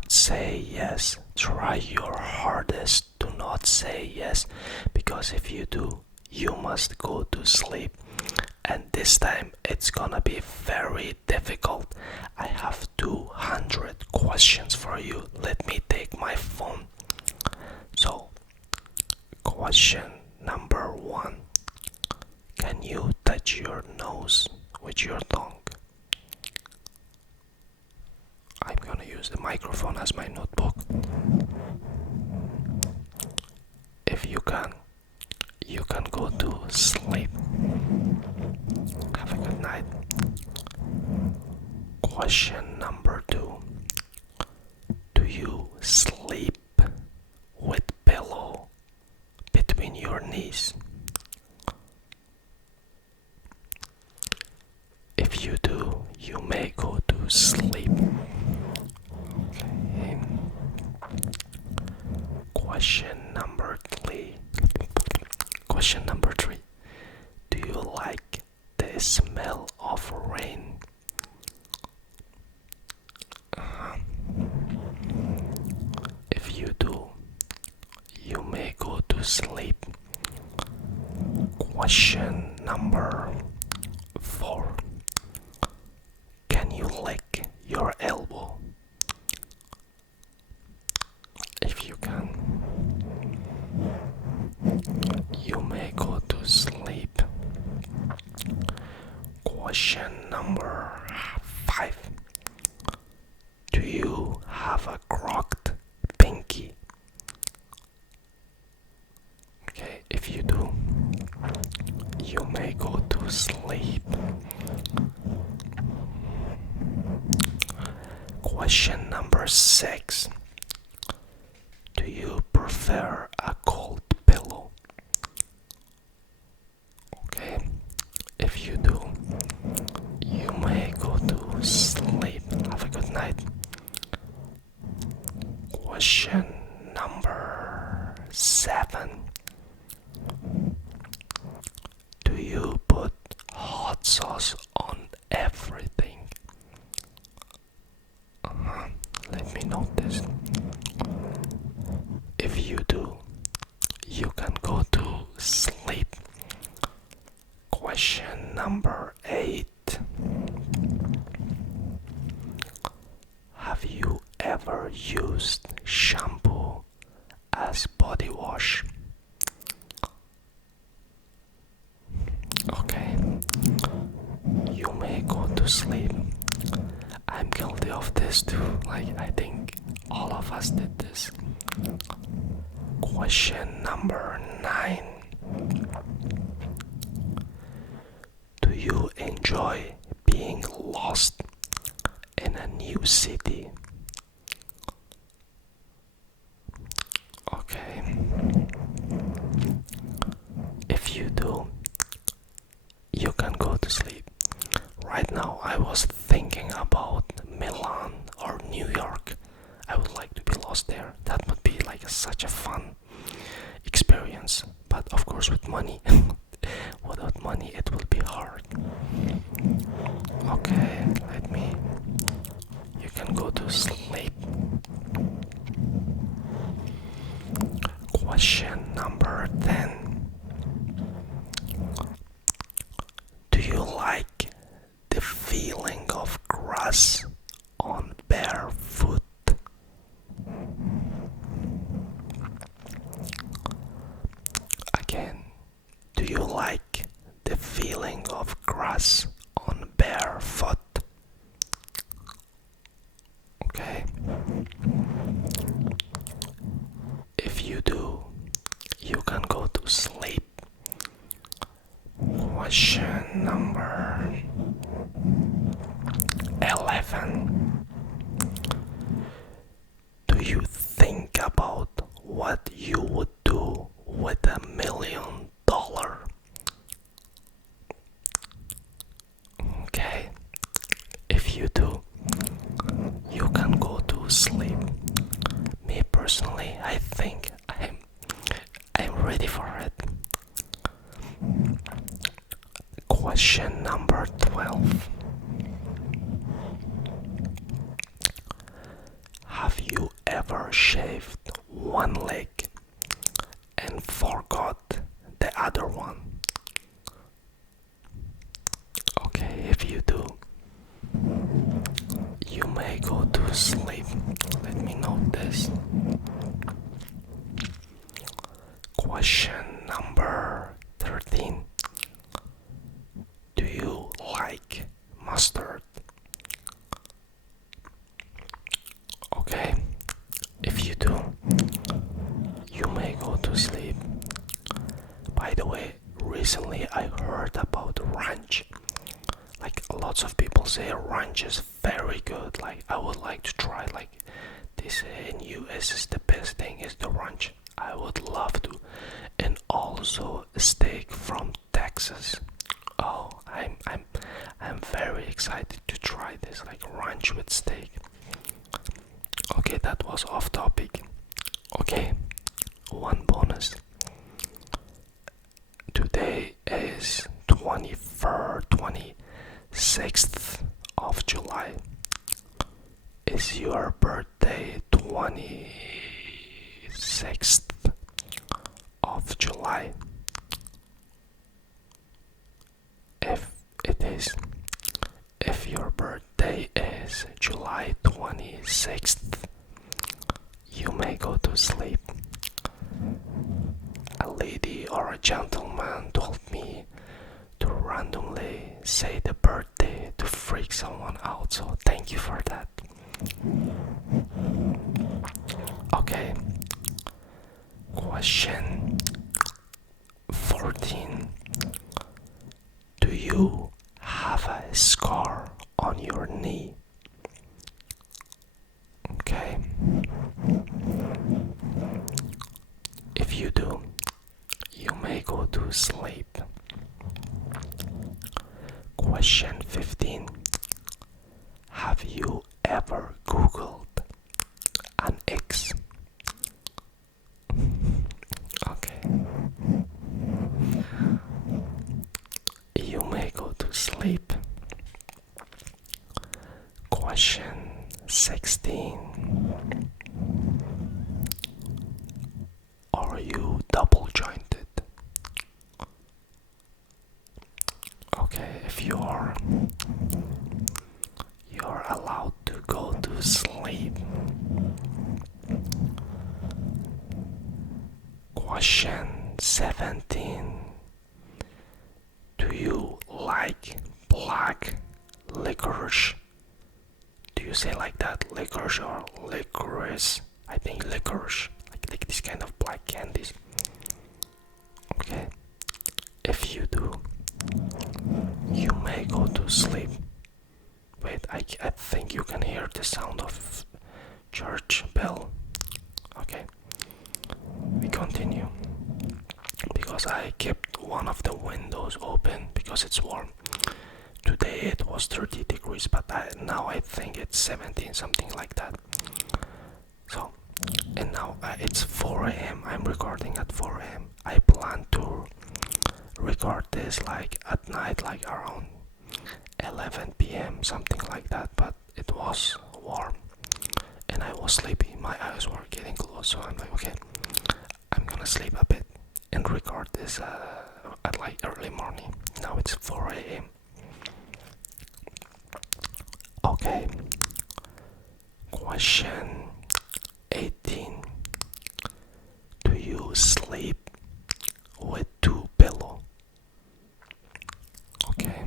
not say yes. Try your hardest to not say yes, because if you do, you must go to sleep. And this time it's gonna be very difficult. I have 200 questions for you. Let me take my phone. So, question number 1. Can you touch your nose with your tongue? I'm gonna use the microphone as my notebook. If you can go to sleep. Have a good night. Question number 2. Do you sleep with pillow between your knees? If you do, you may go to sleep. Okay. Question number 3. Question number 3. Do you like the smell of rain? If you do, you may go to sleep. Question number 4. Can you lick your elbow? If you can, you may go to sleep. Question number 5. Do you have a crooked pinky? Okay, if you do, you may go to sleep. Question number 6. Do you prefer a cold pillow? Okay, if you do, you may go to sleep. Have a good night. Question number 7. Do you put hot sauce on everything? Let me note this. If you do, you can go to sleep. Question number 8. Have you ever used shampoo as body wash? Okay, you may go to sleep. I'm guilty of this too. I think all of us did this. Question number 9. Do you enjoy being lost in a new city? Okay. If you do, you can go to sleep. Right now I was thinking about Milan or New York. I would like to be lost there. That would be like such a fun experience. But of course with money. Without money it will be hard. Okay, you can go to sleep. Question number 10. Do you like the feeling of grass on bare foot? Again, do you like the feeling of grass on bare foot? Okay. If you do, you can go to sleep. Question number 11. Do you think about what you would do with $1,000,000? Okay, if you do, you can go to sleep. Me personally, I think I'm ready for it. Question number 12. Have you ever shaved one leg and forgot the other one? Okay, if you do, you may go to sleep. Let me note this. Question number 13. Do you like mustard? Okay, if you do, you may go to sleep. By the way, recently I heard about ranch. Like lots of people say ranch is very good. Like I would like to try. Like this in US is the best thing is the ranch. I would love to. And also steak from Texas. Oh, I'm very excited to try this, like ranch with steak. Okay, that was off topic. Okay, one bonus. Today is 26th of July. Is your birthday 26th of July? If it is, if your birthday is July 26th, you may go to sleep. A lady or a gentleman told me to randomly say the birthday to freak someone out, so thank you for that. Okay, question 14. Do you have a scar on your knee? Okay. If you do, you may go to sleep. Question 15. Have you ever Googled an X? Okay. You may go to sleep. Question 16. Are you double jointed? Okay, if you are, you're allowed to go to sleep. Question 17. Do you like black licorice? Do you say like that? Licorice or licorice? I think licorice. Like this kind of black candies. Okay. If you do, you may go to sleep. Wait, I think you can hear the sound of church bell. Okay. We continue. Because I kept one of the windows open because it's warm. Today it was 30 degrees, but now I think it's 17, something like that. So, and now it's 4 a.m. I'm recording at 4 a.m. I plan to record this like at night, like around 11 p.m., something like that, but it was warm and I was sleepy. My eyes were getting closed, so I'm like, okay, I'm gonna sleep a bit and record this at like early morning. Now it's 4 a.m. Okay. Question 18. Do you sleep with two pillows? Okay.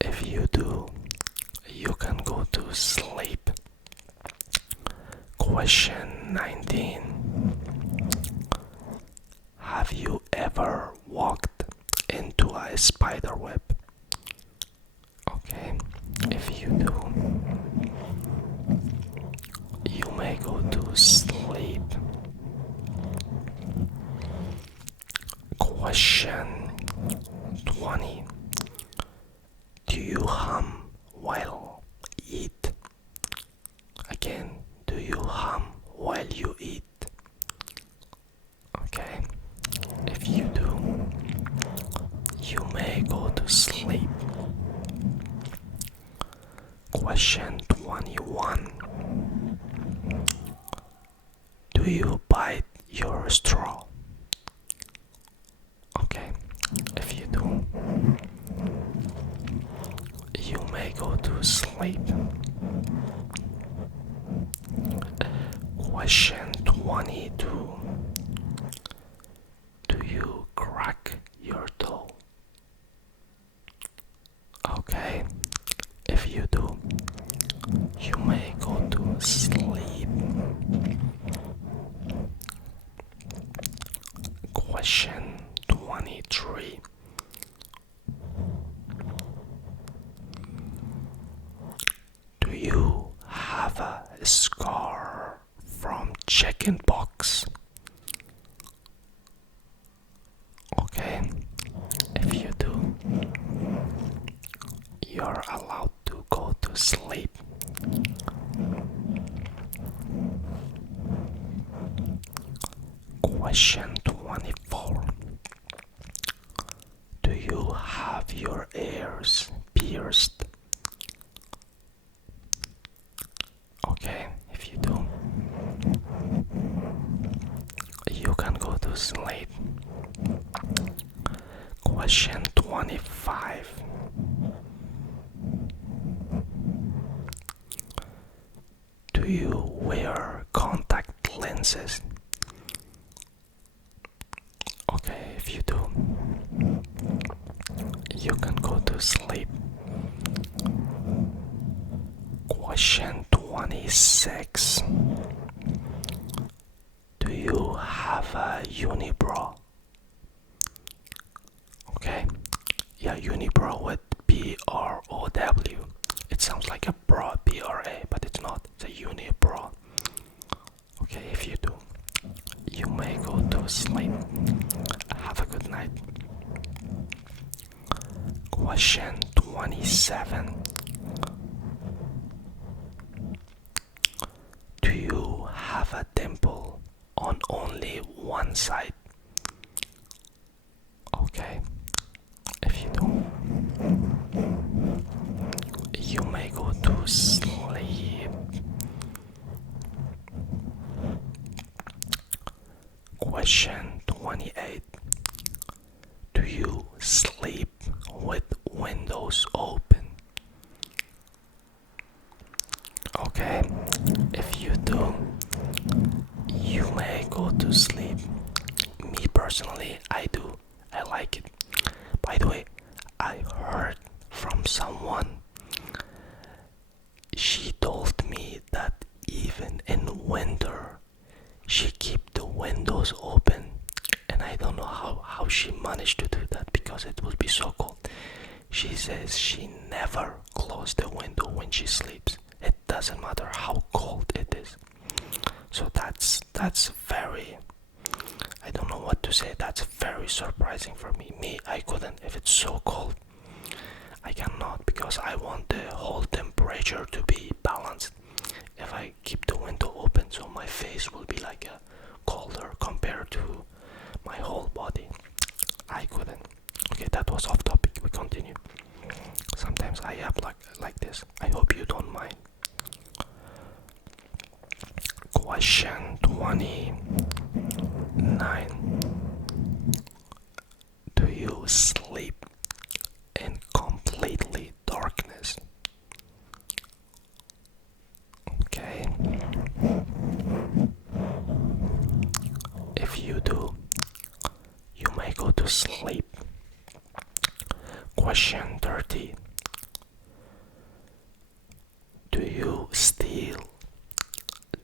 If you do, you can go to sleep. Question 19. Have you ever walked into a spider web? Okay, if you do, you may go to sleep. Question 20. Do you hum while eat? Again, do you hum while you eat? Okay, if you do, you may go to sleep. Question 21. Do you bite your straw? Okay, if you do, you may go to sleep. Question 22. Do you crack your toe? Okay, if you do, you may go to sleep. Question 23. Do you have a scar from chicken pox? Okay, if you do, you're allowed to go to sleep. Question 24. Do you have your ears pierced? Okay, if you do, you can go to sleep. Question 25. Do you wear contact lenses? Okay, if you do, you can go to sleep. Question 26. Do you have a unibrow? Okay, yeah, unibrow with B-R-O-W. It sounds like a bra, B-R-A, but it's not. It's a unibrow. Okay, if you do, you may go to sleep. Have a good night. Question 27. Do you have a dimple on only one side? Okay, if you do, you may go to sleep. Question 28. Do you sleep with windows open? Okay, if you do, you may go to sleep. Me personally, I do. I like it. By the way, I heard from someone. She told me that even in winter, she keep the windows open, and I don't know how she managed to do that because it will be so cold. She says she never closes the window when she sleeps. It doesn't matter how cold it is. So that's very, I don't know what to say. That's very surprising for me. I couldn't. If it's so cold, I cannot, because I want the whole temperature to be balanced. If I keep the window open, so my face will be like a colder compared to my whole body. I couldn't. Okay, that was off topic. We continue. Sometimes I have like this. I hope you don't mind. Question 29. Do you sleep in completely darkness? Okay. If you do, you may go to sleep. Question 30. Do you steal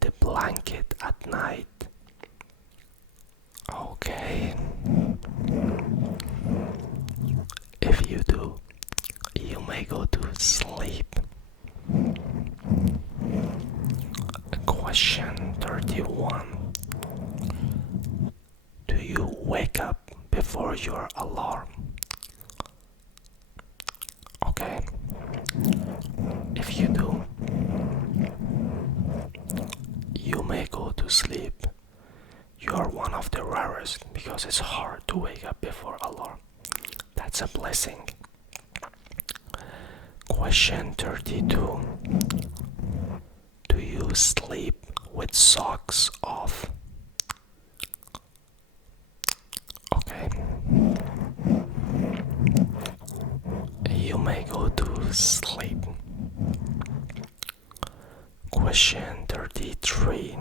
the blanket at night? Okay. If you do, you may go to sleep. Question 31. Do you wake up before your alarm? Okay. If you do, you may go to sleep. You are one of the rarest, because it's hard to wake up before alarm. That's a blessing. Question 32. Do you sleep with socks off? go to sleep. Question 33.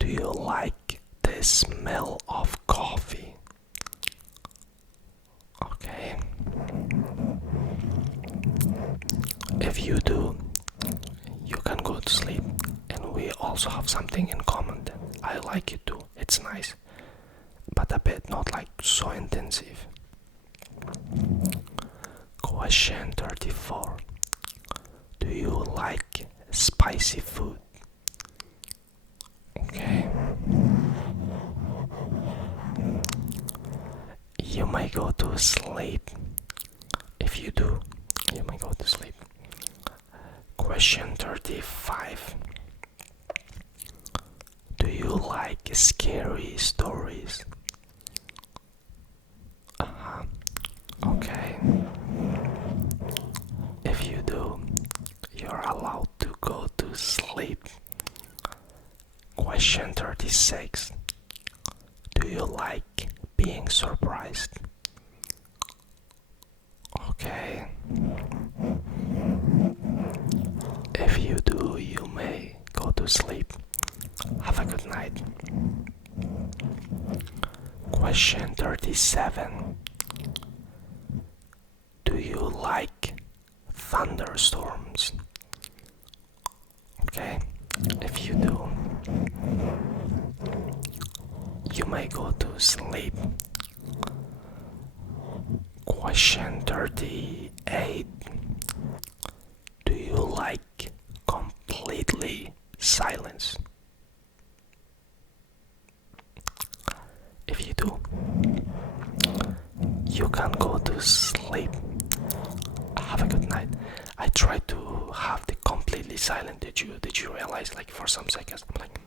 Do you like the smell of coffee? Okay. If you do, you can go to sleep. And we also have something in common that I like it too. It's nice, but a bit not like so intensive. Question 34. Do you like spicy food? Okay. You may go to sleep. If you do, you may go to sleep. Question 35. Do you like scary stories? Okay. If you do, you're allowed to go to sleep. Question 36. Do you like being surprised? Okay. If you do, you may go to sleep. Have a good night. Question 37. Do you like thunderstorms? Okay, if you do, you may go to sleep. Question 38. Do you like completely silence? If you do, you can go to sleep. Have a good night. I tried to have the completely silent. Did you realize, like, for some seconds I'm like,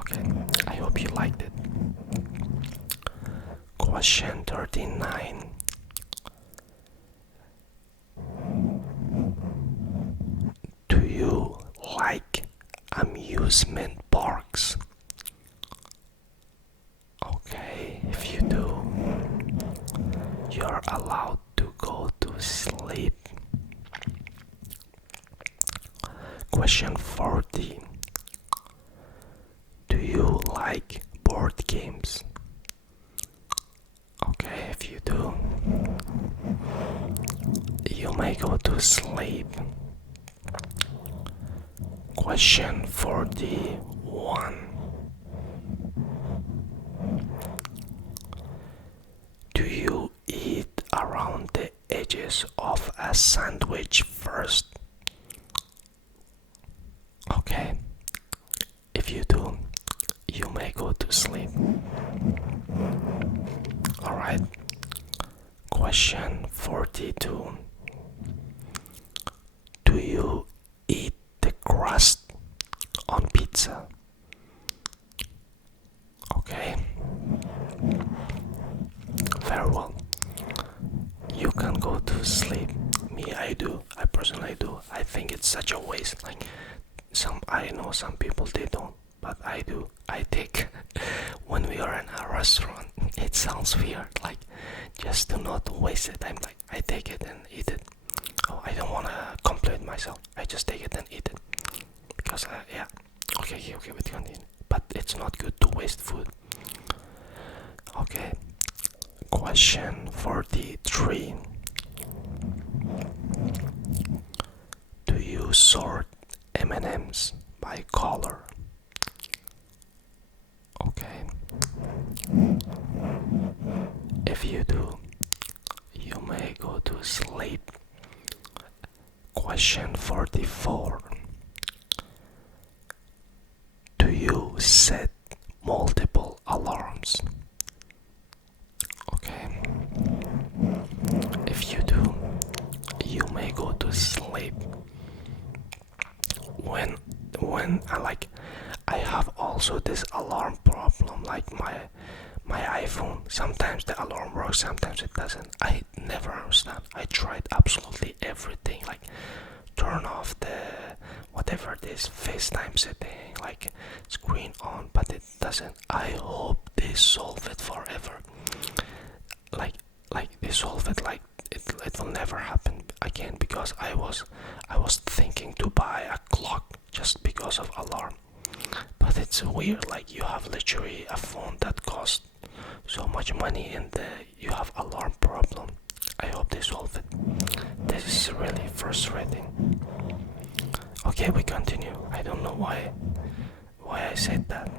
okay, I hope you liked it. Question 39. Do you like amusement parks? Okay, if you do, you're allowed to go to sleep. Question 40. Do you like board games? Okay, if you do, you may go to sleep. Question 41. Do you eat around the edges of a sandwich first? Okay, if you do, you may go to sleep. Alright. Question 42. Do you eat the crust on pizza? Okay. Very well. You can go to sleep. Me, I do. I personally do. I think it's such a waste. Like, I know some people they don't, but I do. I take when we are in a restaurant. It sounds weird, like, just to not waste it. I'm like, I take it and eat it. Oh, I don't wanna complete myself. I just take it and eat it because yeah. Okay, we continue. But it's not good to waste food. Okay. Question 43. Do you sort M&Ms by color? Okay. If you do, you may go to sleep. Question 44. Do you set multiple alarms? Okay. If you do, you may go to sleep. When I have also this alarm problem, like my iPhone, sometimes the alarm works, sometimes it doesn't. I never understand. I tried absolutely everything, like turn off the whatever this FaceTime setting, like screen on, but it doesn't. I hope they solve it forever. Like, like dissolve it, like it will never happen again, because I was thinking to buy a clock just because of alarm. But it's weird, like you have literally a phone that costs so much money and you have alarm problem. I hope they solve it. This is really frustrating. Okay, we continue. I don't know why I said that.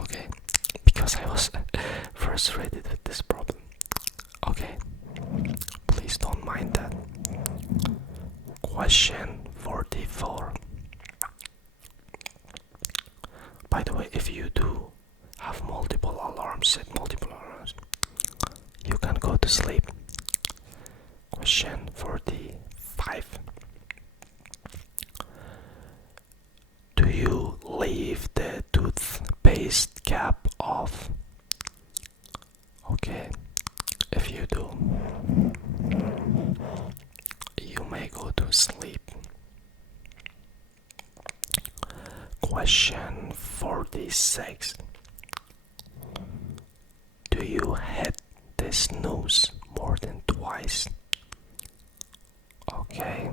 Okay, because I was frustrated with this problem. Okay, please don't mind that. Question 44. By the way, if you do have multiple alarms, set multiple alarms, you can go to sleep. Question 45. Do you leave the toothpaste cap off? Okay, if you do, you may go to sleep. Question 46. Do you hit the snooze more than twice? Okay.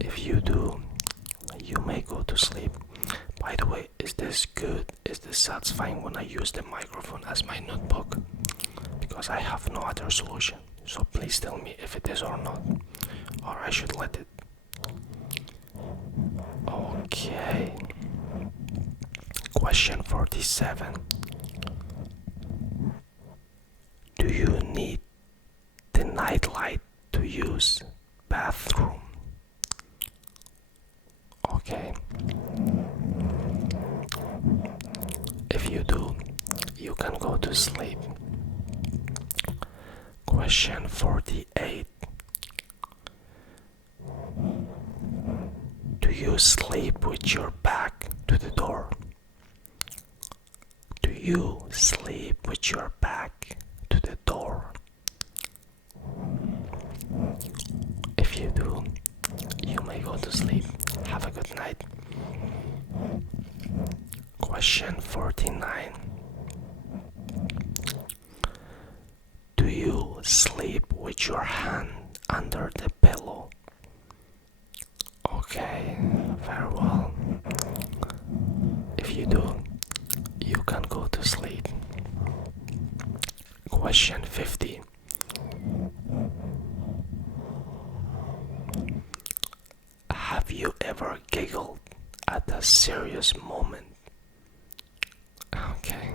If you do, you may go to sleep. By the way, is this good? Is this satisfying when I use the microphone as my notebook? Because I have no other solution. So please tell me if it is or not. Or I should let it. Okay. Question 47. Do you need the nightlight to use bathroom? Okay. If you do, you can go to sleep. Question 48. Do you sleep with your back to the door? Do you sleep with your back to the door? If you do, you may go to sleep. Have a good night. Question 49. Do you sleep with your hand under the pillow? Okay, very well. If you do, you can go to sleep. Question 50. Have you ever giggled at a serious moment? Okay,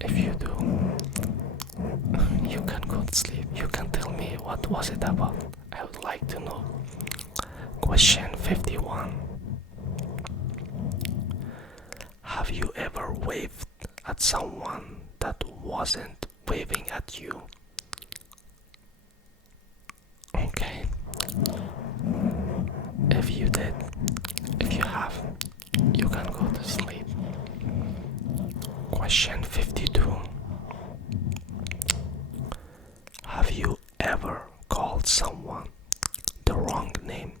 if you do, you can go to sleep. You can tell me what was it about. I would like to know. Question 51. Have you ever waved at someone that wasn't waving at you? Okay. If you did, if you have, you can go to sleep. Question 52. Have you ever called someone the wrong name?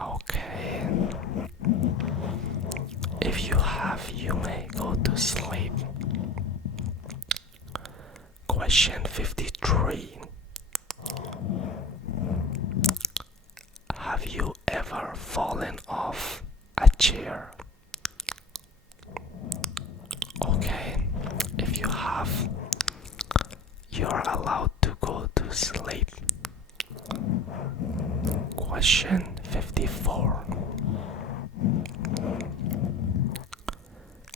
Okay. If you have, you may go to sleep. Question 53. Have you ever fallen off a chair? Okay, if you have, you're allowed to go to sleep. Question 54.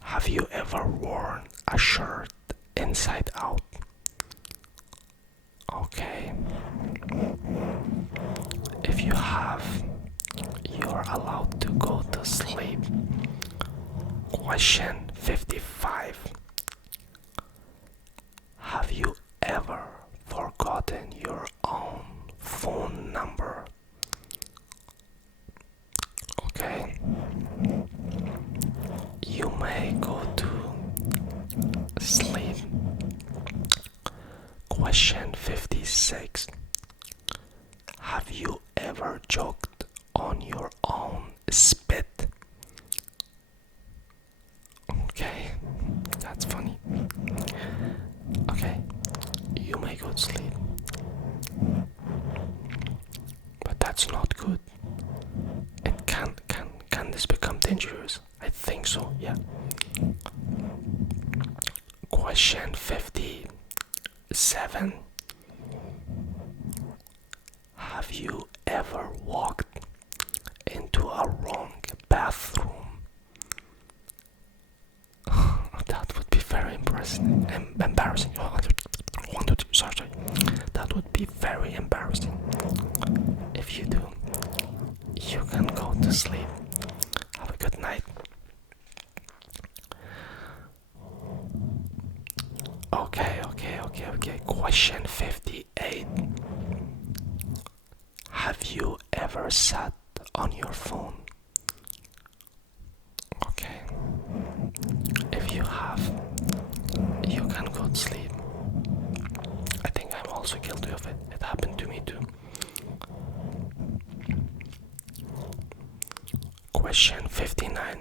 Have you ever worn a shirt inside out? Okay. If you have, you're allowed to go to sleep. Question 55. Have you ever forgotten your own phone number? Okay. You may go to sleep. Question 56. Have you ever choked on your own spit? Okay, That's funny. Okay, you may go to sleep. But that's not good. It can this become dangerous? I think so, yeah. Question 57. Have you ever walked into a wrong bathroom? That would be very embarrassing. Sorry. That would be very embarrassing. If you do, you can go to sleep. Have a good night. Okay. Question 58. Have you ever sat on your phone? Okay. If you have, you can go to sleep. I think I'm also guilty of it. It happened to me too. Question 59.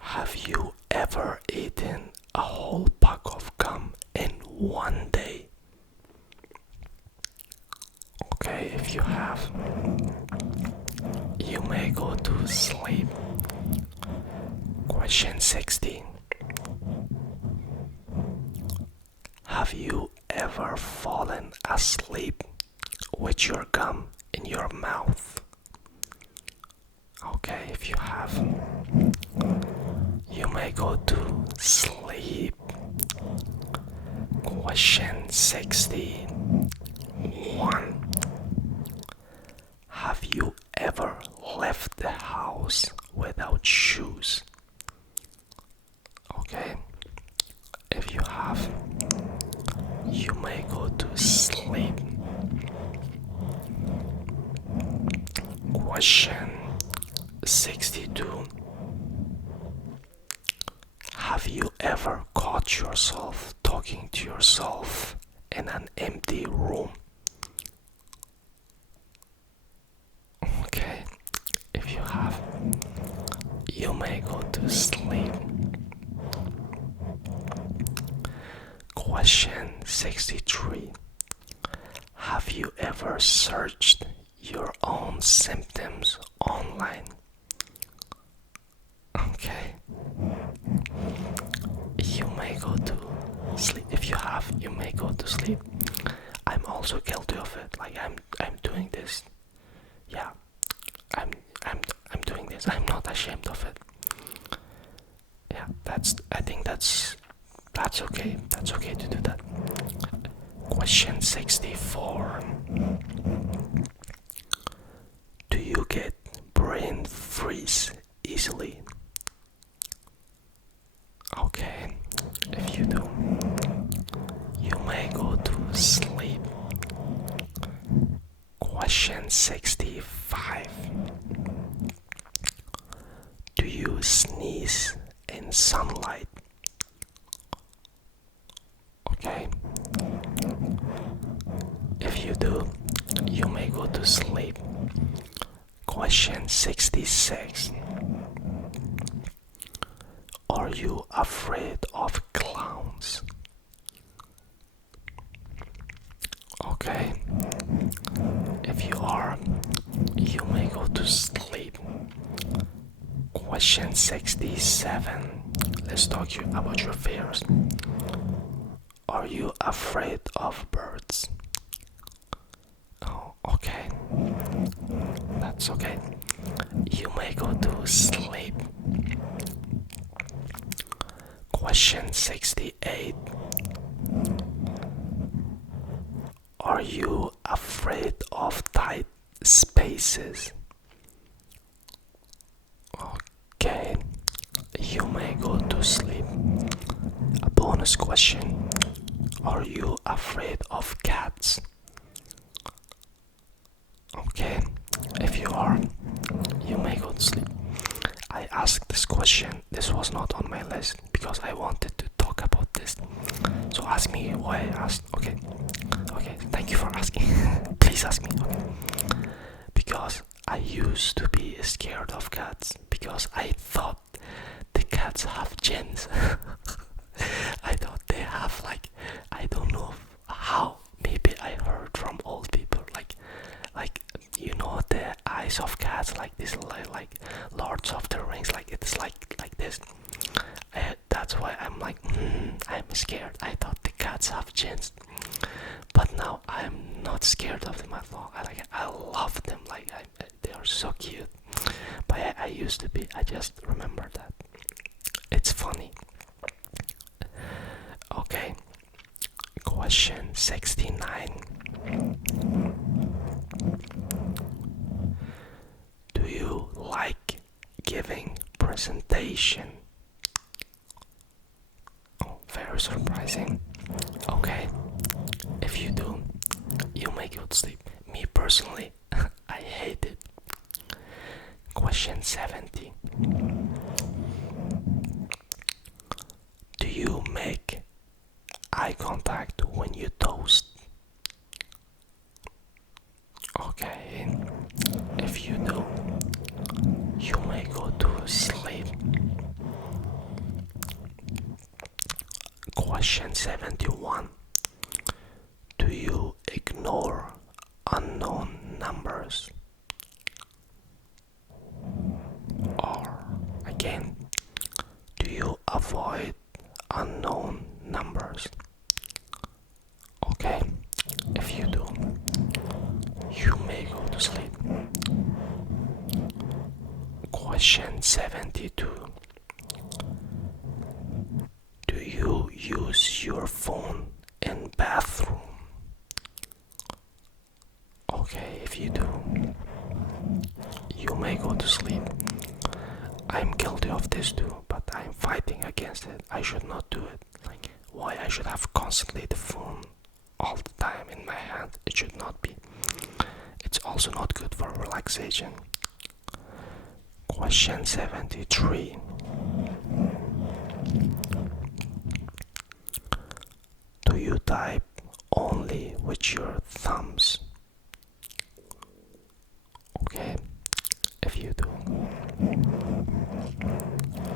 Have you ever eaten a whole pack of gum in one day? Okay, if you have, you may go to sleep. Question 16. Have you ever fallen asleep with your gum in your mouth? Okay, if you have, you may go to sleep. Question 61. Have you ever left the house without shoes? Okay, if you have, you may go to sleep. Question 62. Have you ever caught yourself talking to yourself in an empty room? Okay, if you have, you may go to sleep. Question 63. Have you ever searched your own symptoms online? Okay, you may go to sleep. If you have, you may go to sleep. I'm also guilty of it. Like I'm doing this. Yeah, I'm doing this. I'm not ashamed of it. Yeah, I think that's okay. That's okay to do that. Question 64. Do you get brain freeze easily? Okay, if you do, you may go to sleep. Question 65. Do you sneeze in sunlight? Okay, if you do, you may go to sleep. Question 66. Are you afraid of clowns? Okay, if you are, you may go to sleep. Question 67. Let's talk about your fears. Are you afraid of birds? Oh, okay. That's okay. You may go to sleep. Question 68. Are you afraid of tight spaces? Okay, you may go to sleep. A bonus question. Are you afraid of cats? Okay, if you are, you may go to sleep. I asked this question. This was not on my list because I wanted to talk about this. So ask me why I asked. Okay, thank you for asking. Please ask me. Okay. Because I used to be scared of cats because I thought the cat cats have chins. I thought they have like, I don't know how. Maybe I heard from old people like you know the eyes of cats like this, like Lords of the Rings, like it's like this. That's why I'm like, I'm scared. I thought the cats have chins, but now I'm not scared of them at all. I love them. Like they are so cute. But I used to be. I just remember that. It's funny. Okay. Question 69. Do you like giving presentation? Oh, very surprising. Okay. If you do, you may go to sleep. Me personally, I hate it. Question 70. Do you make eye contact when you toast? Okay. If you do, you may go to sleep. Question 71. Do you ignore unknown numbers? Or again, do you avoid unknown numbers? Okay, if you do, you may go to sleep. Question 72. Do you use your phone in bathroom? Okay, if you do, you may go to sleep. I'm guilty of this too, but I'm fighting against it. I should not do it. Like, why I should have constantly the phone all the time in my hand? It should not be. It's also not good for relaxation. Question 73. Do you type only with your thumbs? Okay, if you do,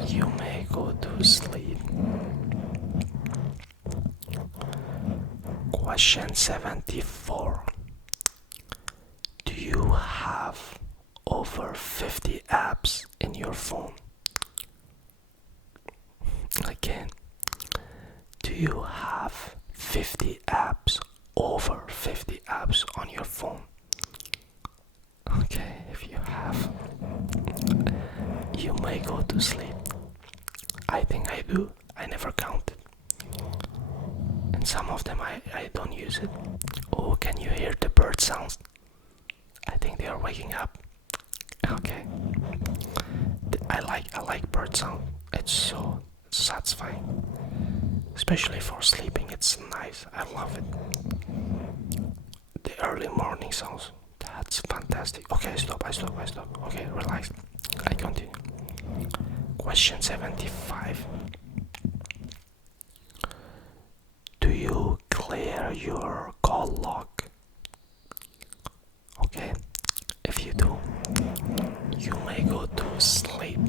you may go to sleep. Question 74. Do you have over 50 apps in your phone? Again, do you have 50 apps, over 50 apps on your phone? Okay, if you have, you may go to sleep. I think I do. I never counted. And some of them I don't use it. Oh, can you hear the bird sounds? I think they are waking up. Okay. I like bird sound. It's so satisfying. Especially for sleeping, it's nice. I love it. The early morning sounds. That's fantastic. Okay, I stop. Okay, relax. I continue. Question 75. Do you clear your call log? Okay, if you do, you may go to sleep.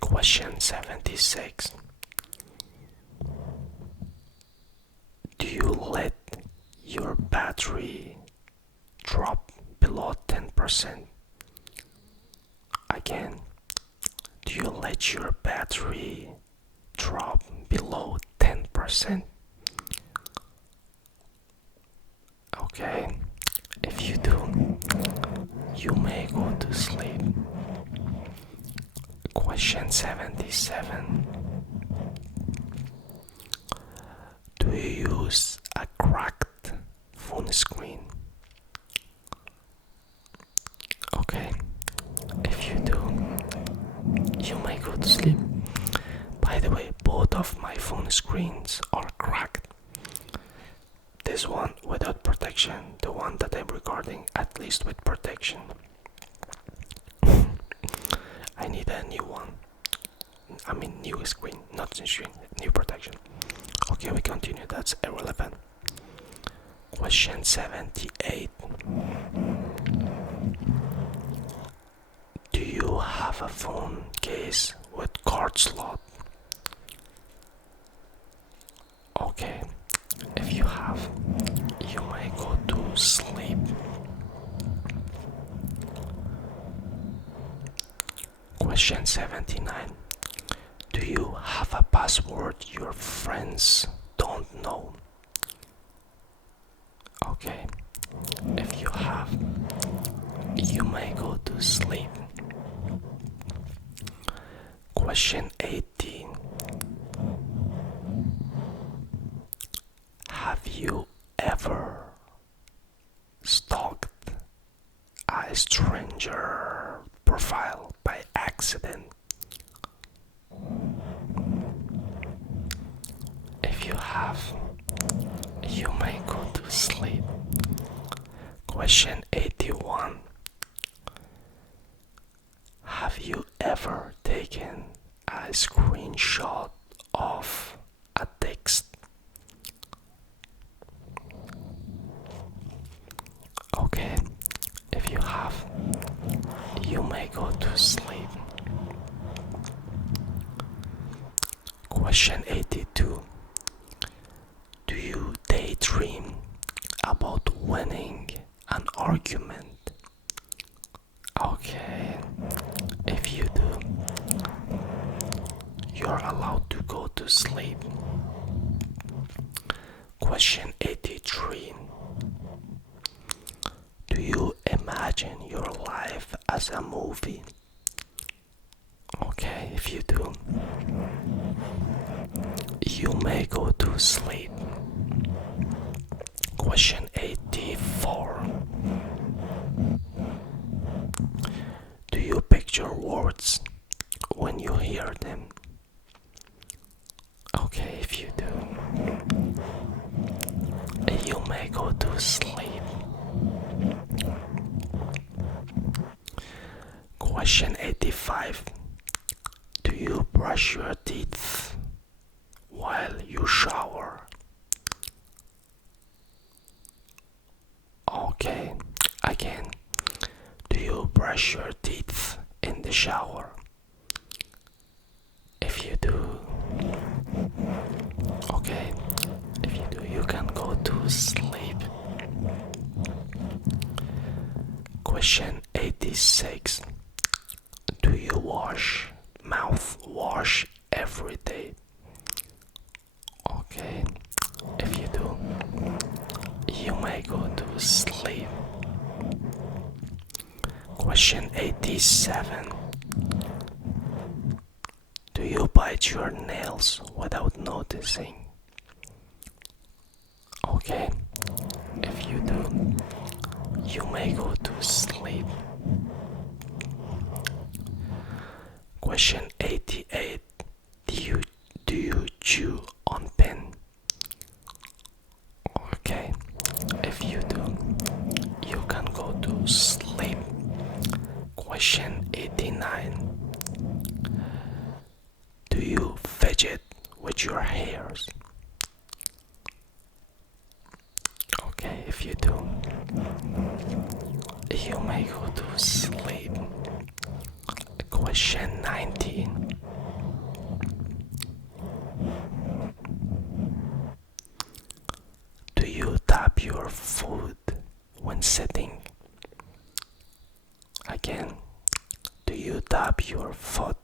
Question 76. Do you let your battery drop below 10%? Again, do you let your battery drop below 10%? Okay, if you do, you may go to sleep. Question 77. Do you use a cracked phone screen? Okay, if you do, you may go to sleep. By the way, both of my phone screens are cracked. This one without protection, the one that I'm recording at least with protection. I need a new one. I mean new screen, not new screen, new protection. Okay, we continue, that's irrelevant. Question 78. Do you have have a phone case with card slot? Okay, if you have, you may go to sleep. Question 79. Do you have a password your friends don't know? Okay, if you have, you may go to sleep. Question 18. Have you ever stalked a stranger profile by accident? If you have, you may go to sleep. Question 81. Have you ever taken a screenshot of a text? Okay, if you have, you may go to sleep. Question 82. Do you daydream about winning an argument? Okay, if you do, you're allowed to go to sleep. Question 83. Do you imagine your life as a movie? Okay, if you do, you may go to sleep. Question 84. Do you picture words when you hear them? Okay, if you do, you may go to sleep. Question 85. Do you brush your teeth while you shower? Okay, again, do you brush your teeth in the shower? If you do, okay, if you do, you can go to sleep. Question 86. Do you wash mouthwash every day? Okay, if you do, you may go to sleep. Question 87. Do you bite your nails without noticing? Okay, if you do, you may go to sleep. Question 88. Do you chew on pen? Okay, if you do, you can go to sleep. Question 89. Do you fidget with your hairs? Okay, if you do, you may go to sleep. Question 90. Do you tap your foot when sitting? Again, do you tap your foot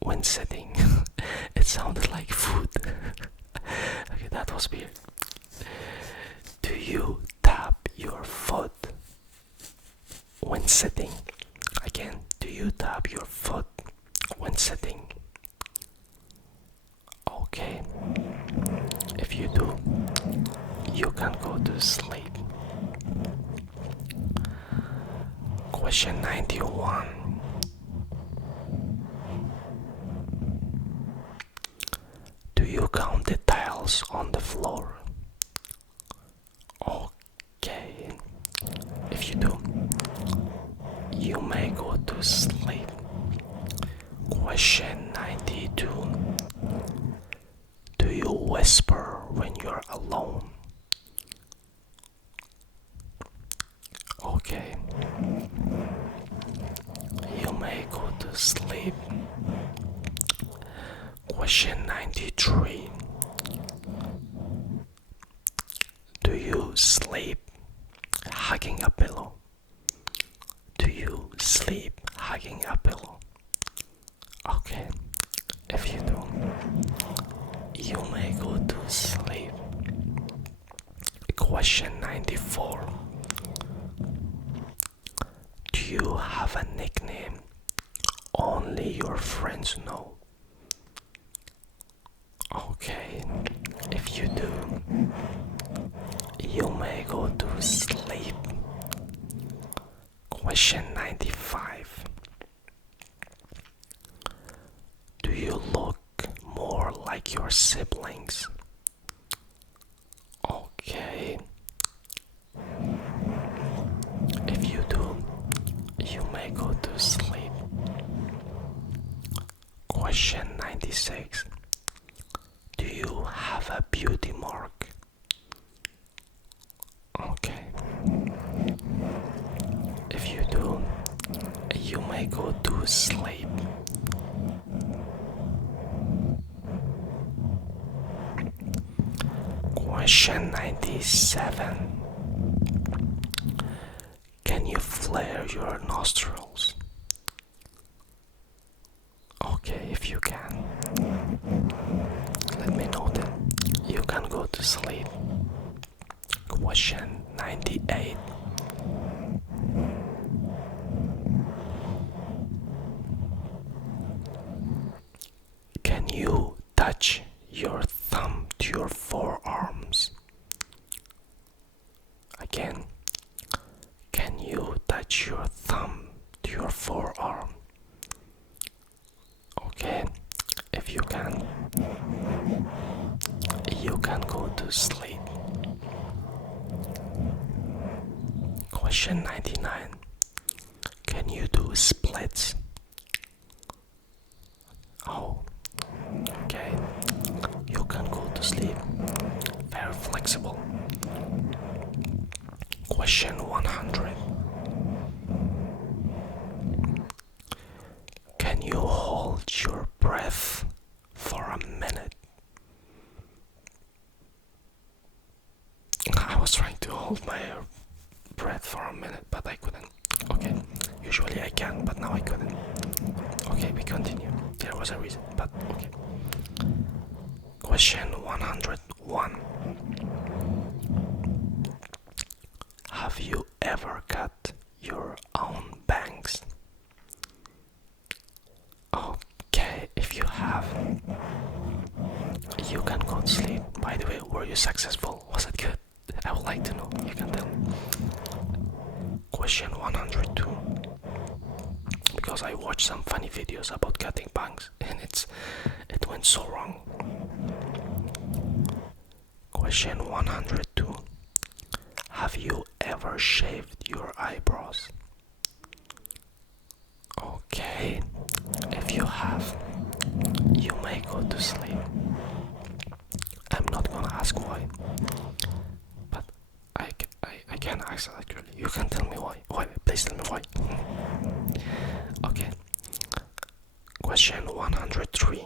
when sitting? It sounded like food. Okay, that was weird. Do you tap your foot when sitting? Again, do you tap your foot when sitting? Okay, if you do, you can go to sleep. Question 91. Do you count the tiles on the floor? Okay, if you do, you may go to sleep. Question 92. Do you whisper when you're alone? Okay, you may go to sleep? Question 93. Do you sleep hugging a pillow? Do you sleep hugging a pillow? Okay, if you do, you may go to sleep. Question 94. Do you have a nickname only your friends know? Okay, if you do, you may go to sleep. Question 95. Do you look more like your siblings? Okay. If you do, you may go to sleep. Question 96. Do you have a beauty mark? Okay. If you do, you may go to sleep. Question 97. Can you flare your nostrils? Okay, if you can, let me know then. You can go to sleep. Question 98. Can you touch your thumb to your forearms? Again, can you touch your thumb to your forearm? Okay, if you can go to sleep. Question 99. Can you do splits? Oh, okay. You can go to sleep. Very flexible. Question 100. Can you hold your breath for a minute? I was trying to hold my breath for a minute, but I couldn't. Okay, usually I can, but now I couldn't. Okay, we continue. There was a reason, but okay. Question 101. Have you ever cut your own bangs? Okay, if you have, you can go to sleep. By the way, were you successful? Was it good? I would like to know. You can tell me. Question 102. Because I watched some funny videos about cutting bangs and it went so wrong. Question 102. Have you ever shaved your eyebrows? Okay, if you have, you may go to sleep. I'm not gonna ask why, but I can ask actually. You can tell me why. Why? Please tell me why. Okay. Question 103.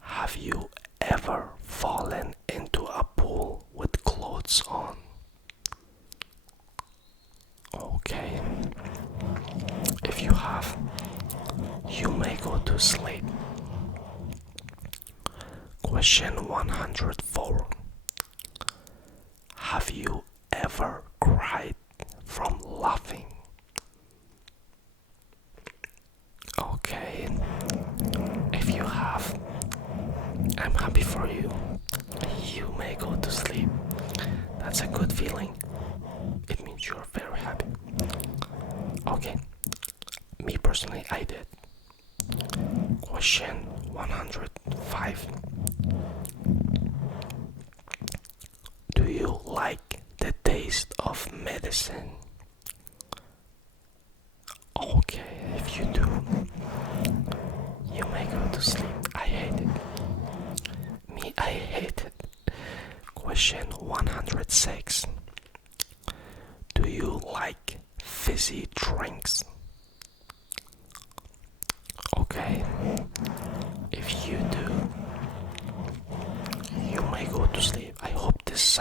Have you ever fallen into a pool with clothes on? Okay. If you have, you may go to sleep. Question 104. Have you ever cried from laughing? Okay. If you have, I'm happy for you. You may go to sleep. That's a good feeling. It means you're very happy. Okay. Me personally, I did. Question 105. Do you like the taste of medicine? Okay, if you do, you may go to sleep. I hate it. Me, I hate it. Question 106. Do you like fizzy drinks?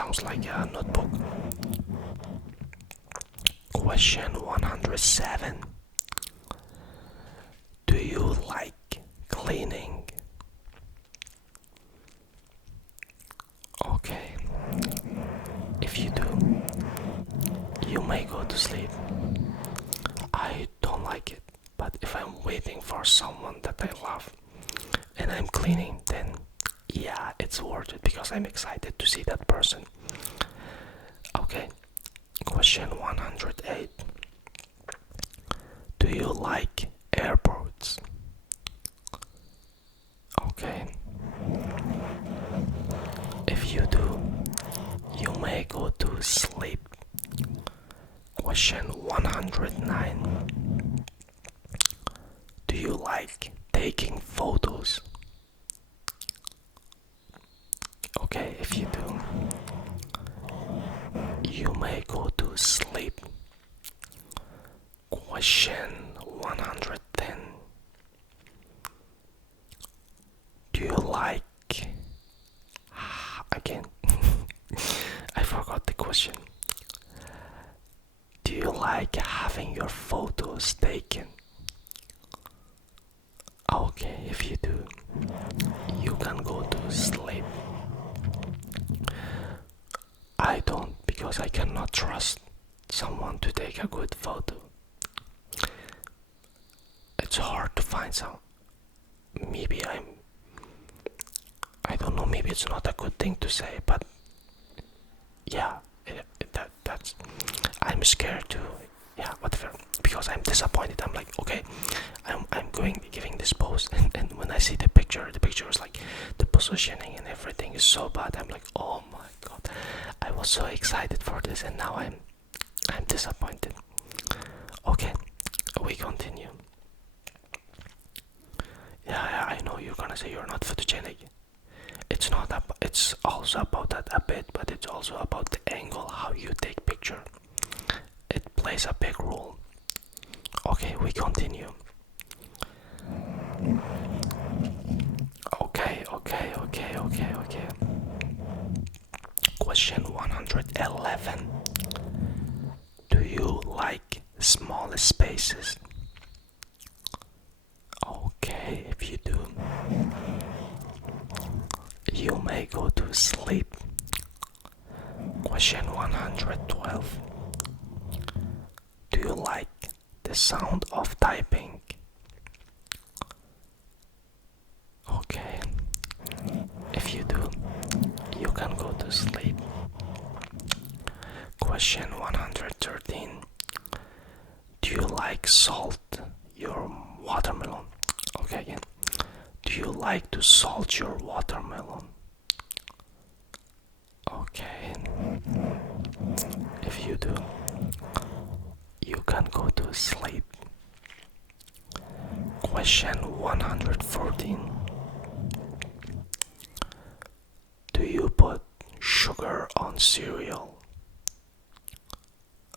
sounds like a notebook. Question 107. Do you like cleaning? Okay. If you do, you may go to sleep. I don't like it, but if I'm waiting for someone that I love and I'm cleaning, then yeah, it's worth it because I'm excited to see that person. Okay, question 108. Do you like airports? Okay. If you do, you may go to sleep. Question 109. Do you like taking photos? Okay, if you do, you may go to sleep. Question 110. Do you like... Again, I forgot the question. Do you like having your photos taken? Okay, if you do, you can go to sleep. I don't, because I cannot trust someone to take a good photo. It's hard to find some. Maybe I don't know, maybe it's not a good thing to say, but yeah, that's, I'm scared to, yeah, whatever, because I'm disappointed. I'm like, okay, I'm giving this post, and when I see the picture is like, the positioning and everything is so bad. I'm like, oh my god, I was so excited for this, and now I'm disappointed. Okay, we continue. Yeah, I know you're gonna say you're not photogenic. It's not up. It's also about that a bit, but it's also about the angle, how you take picture. It plays a big role. Okay, we continue. Okay. Question 111. Do you like small spaces? Okay, if you do, you may go to sleep. Question 112. Do you like the sound of typing? Okay, if you do, you can go to sleep. Question 113. Do you like salt your watermelon? Okay, again. Do you like to salt your watermelon? Okay. If you do, you can go to sleep. Question 114. Do you put sugar on cereal?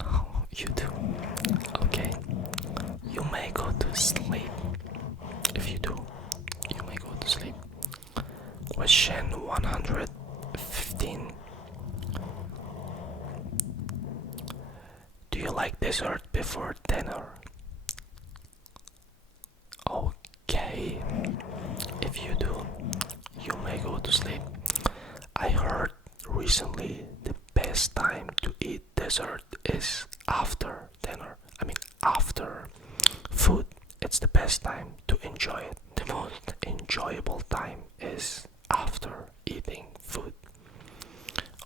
Oh, you do. Okay. You may go to sleep. If you do, you may go to sleep. Question 115. Do you like dessert before dinner? Okay. If you do, you may go to sleep. I heard recently the best time to eat dessert is after dinner. I mean, after food. It's the best time to enjoy it. The most enjoyable time is after eating food.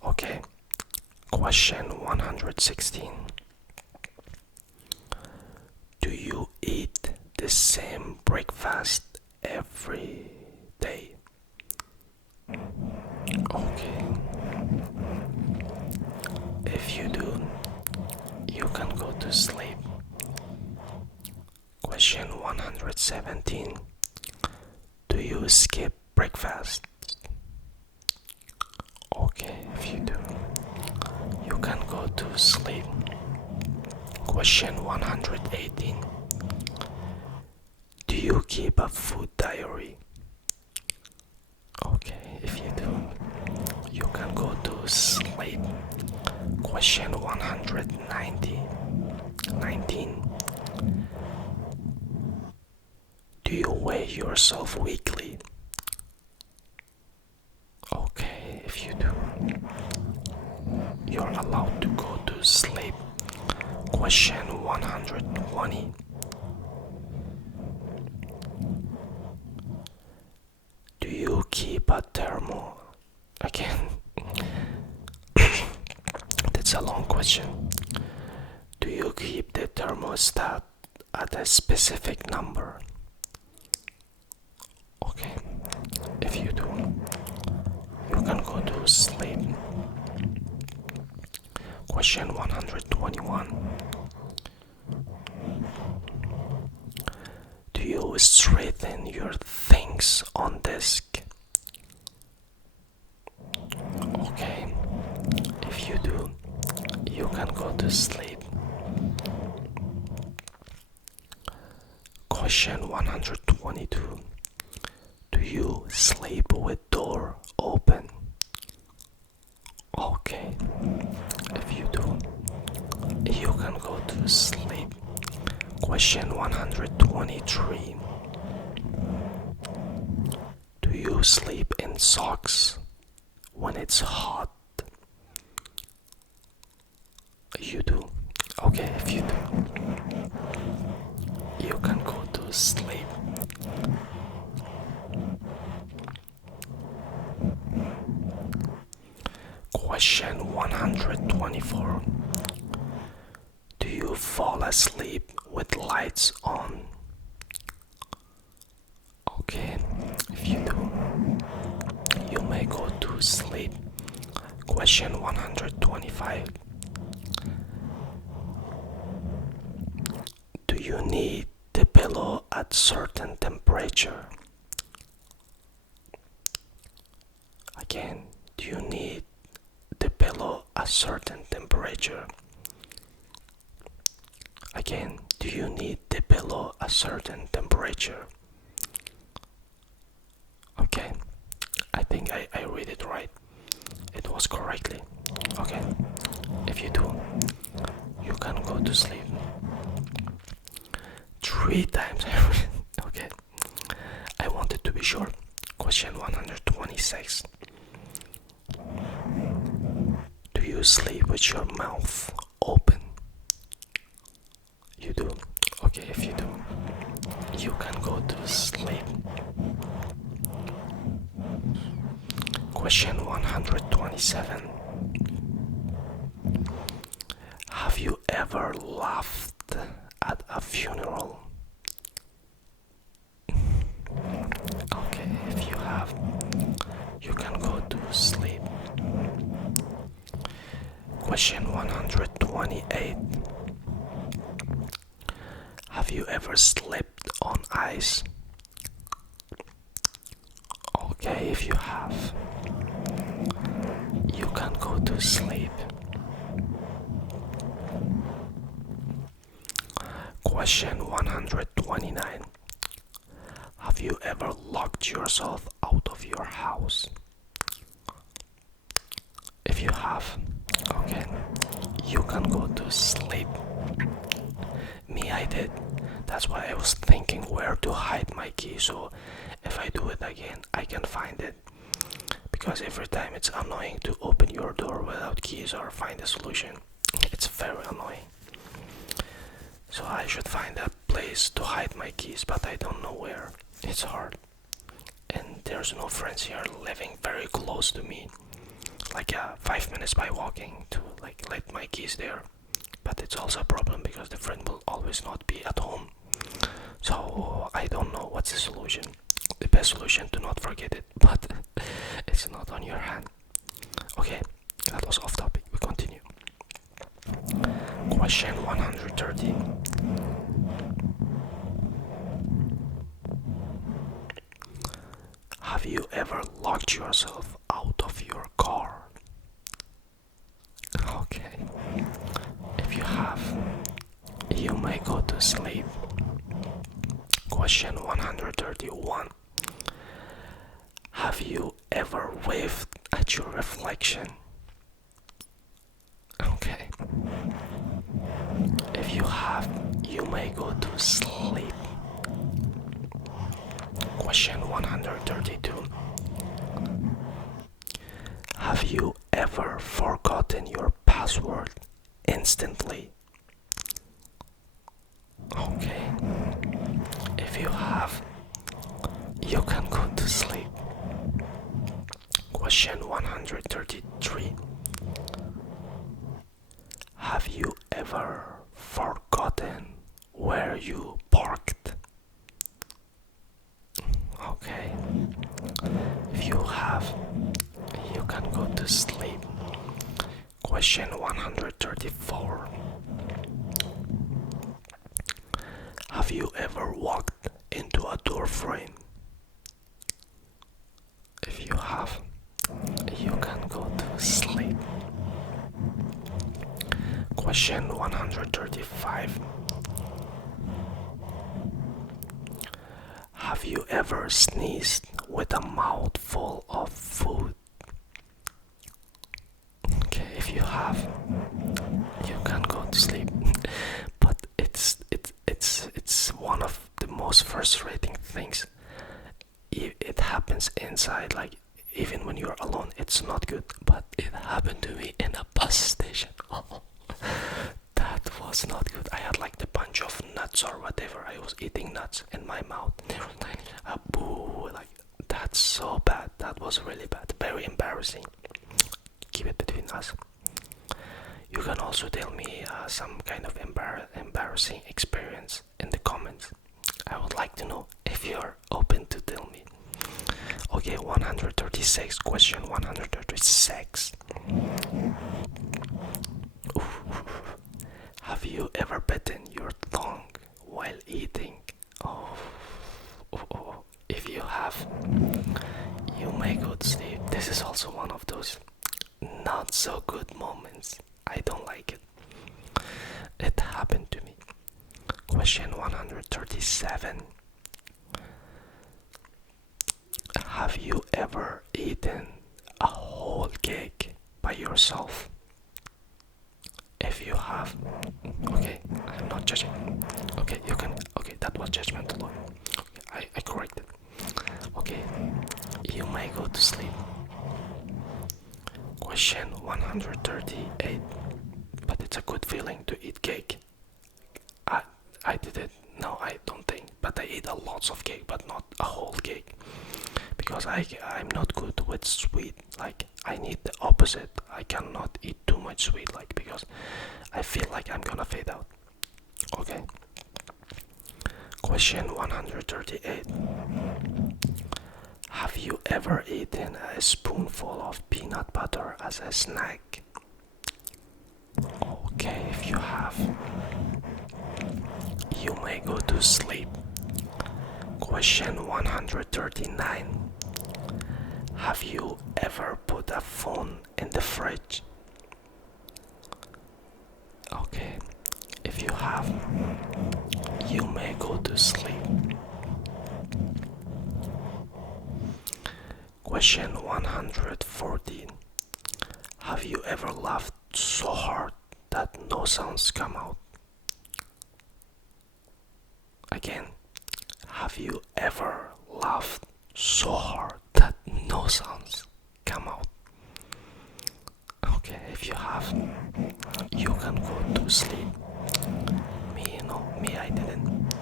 Okay. Question 116. Do you eat the same breakfast every day? Okay. If you do, you can go to sleep. Question 117. Do you skip breakfast? Okay, if you do, you can go to sleep. Question 118. Do you keep a food diary? Okay, if you do, you can go to sleep. Question 119. Do you weigh yourself weekly? Okay, if you do, you're allowed to go to sleep. Question 120. Do you keep a thermo? Again, that's a long question. Do you keep the thermostat at a specific number? Okay, if you do, you can go to sleep. Question 121. Do you straighten your things on disk? Okay, if you do, you can go to sleep. Question 122. Do you sleep with door open? Okay, if you do, you can go to sleep. Question 123. Do you sleep in socks when it's hot? You do. Okay, if you do, you can go to sleep. Question 124. Do you fall asleep with lights on? Okay, if you do, you may go to sleep. Question 125. Do you need the pillow at certain temperature? Again, do you need the pillow at certain temperature? Again, do you need the pillow at certain temperature? Okay, I think I read it right. It was correctly. Okay, if you do, you can go to sleep. 3 times I read. Okay, I wanted to be sure. Question 126. Do you sleep with your mouth open? You do. Okay, if you do, you can go to sleep. Question 127. Have you ever laughed at a funeral? Okay, if you have, you can go to sleep. Question 128. Have you ever slept on ice? Okay, if you have, you can go to sleep. Question 129. Have you ever locked yourself out of your house? If you have, okay, you can go to sleep. Me, I did. That's why I was thinking where to hide my key, so if I do it again, I can find it. Because every time it's annoying to open your door without keys or find a solution. It's very annoying. So I should find a place to hide my keys, but I don't know where. It's hard. And there's no friends here living very close to me. Like 5 minutes by walking to like let my keys there. But it's also a problem because the friend will always not be at home. So I don't know what's the solution. The best solution to not forget it, but it's not on your hand. Okay, that was off topic. We continue. Question 130. Have you ever locked yourself out of your car? Okay. If you have, you may go to sleep. Question 131. Have you ever waved at your reflection? Okay. Okay. If you have, you may go to sleep. Question 132. Have you ever forgotten your password instantly? Okay. If you have, you can go to sleep. Question 133. Have you ever forgotten where you parked? Okay. If you have, you can go to sleep. Question 134. Have you ever walked into a door frame? If you have, you can go to sleep. Question 135. Have you ever sneezed with a mouthful of food? Okay, if you have, you can go to sleep. But it's one of the most frustrating things. It happens inside, like even when you're alone, it's not good. But it happened to me in a bus station. Oh, that was not good. I had like the bunch of nuts or whatever. I was eating nuts in my mouth. Boo! Like that's so bad. That was really bad. Very embarrassing. Keep it between us. You can also tell me some kind of embarrassing experience in the comments. I would like to know if you're open to tell me. Okay, 136. Question 136. Oof. Have you ever bitten your tongue while eating? Oh. If you have, you may go to sleep. This is also one of those not so good moments. I don't like it. It happened to me. Question 137. Have you ever eaten a whole cake by yourself? If you have, okay, I'm not judging. Okay, you can, okay, that was judgmental. Okay, I corrected. Okay, you may go to sleep. Question 138. But it's a good feeling to eat cake. I did it. No, I don't think. But I ate a lots of cake, but not a whole cake. Because I'm not good with sweet. Like I need the opposite. I cannot eat too much sweet, like because I feel like I'm gonna fade out. Okay. Question 138. Have you ever eaten a spoonful of peanut butter as a snack? Okay, if you have, you may go to sleep. Question 139. Have you ever put a phone in the fridge? Okay, if you have, you may go to sleep. Question 114. Have you ever laughed so hard that no sounds come out? Again, have you ever laughed so hard that no sounds come out? Okay, if you have, you can go to sleep. Me, no, me, I didn't.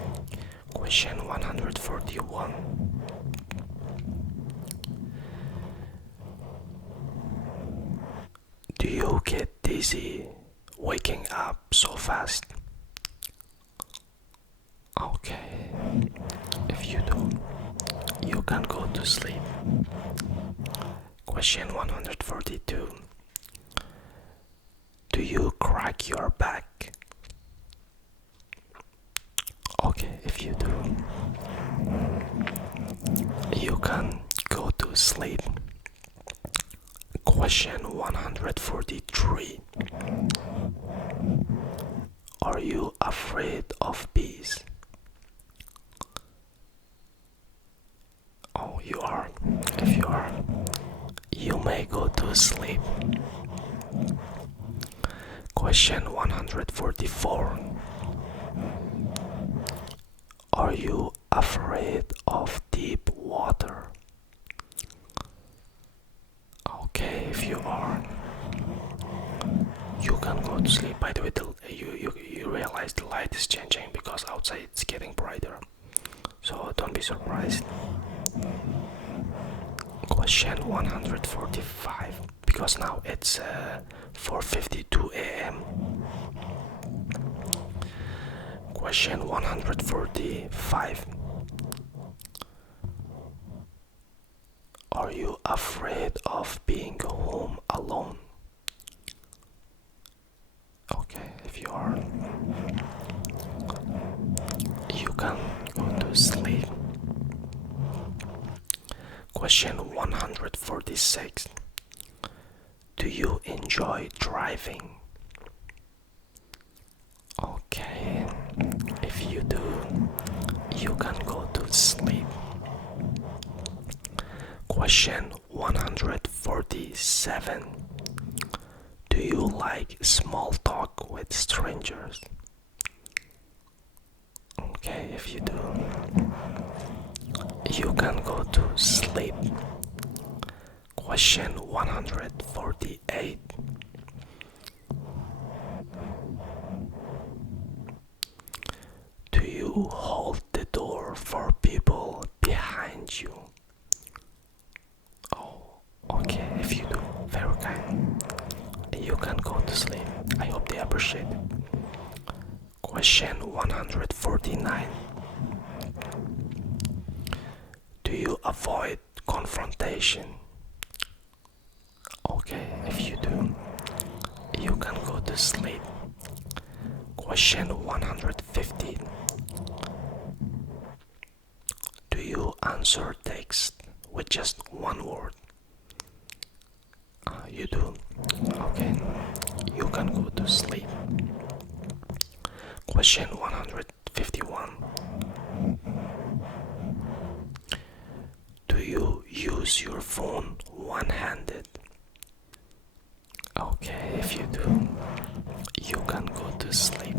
Question 141. Do you get dizzy waking up so fast? Okay, if you do, you can go to sleep. Question 142. Do you crack your back? Okay, if you do, you can go to sleep. Question 143. Are you afraid of bees? Oh, you are. If you are, you may go to sleep. Question 144. Are you afraid of deep water? Okay, if you are, you can go to sleep. By the way, you realize the light is changing because outside it's getting brighter. So don't be surprised. Question 145, because now it's 4:52 a.m. Question 145. Are you afraid of being home alone? Okay, if you are, you can go to sleep. Question 146. Do you enjoy driving? Okay, if you do, you can go to sleep. Question 147. Do you like small talk with strangers? Okay, if you do, you can go to sleep. Question 148. Do you hold the door for people behind you? Oh, okay, if you do, very kind. You can go to sleep. I hope they appreciate it. Question 149. Do you avoid confrontation? Okay, if you do, you can go to sleep. Question 150. Do you answer text with just one word? You do? Okay, you can go to sleep. Question 151. Do you use your phone one-handed? Okay, if you do, you can go to sleep.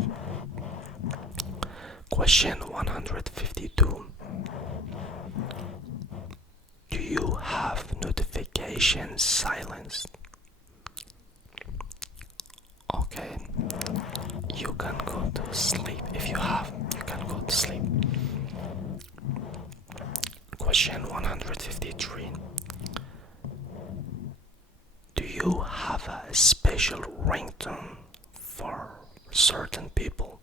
Question 152. Do you have notifications silenced? Okay, you can go to sleep. If you have, you can go to sleep. Question 153. Do you have a special ringtone for certain people?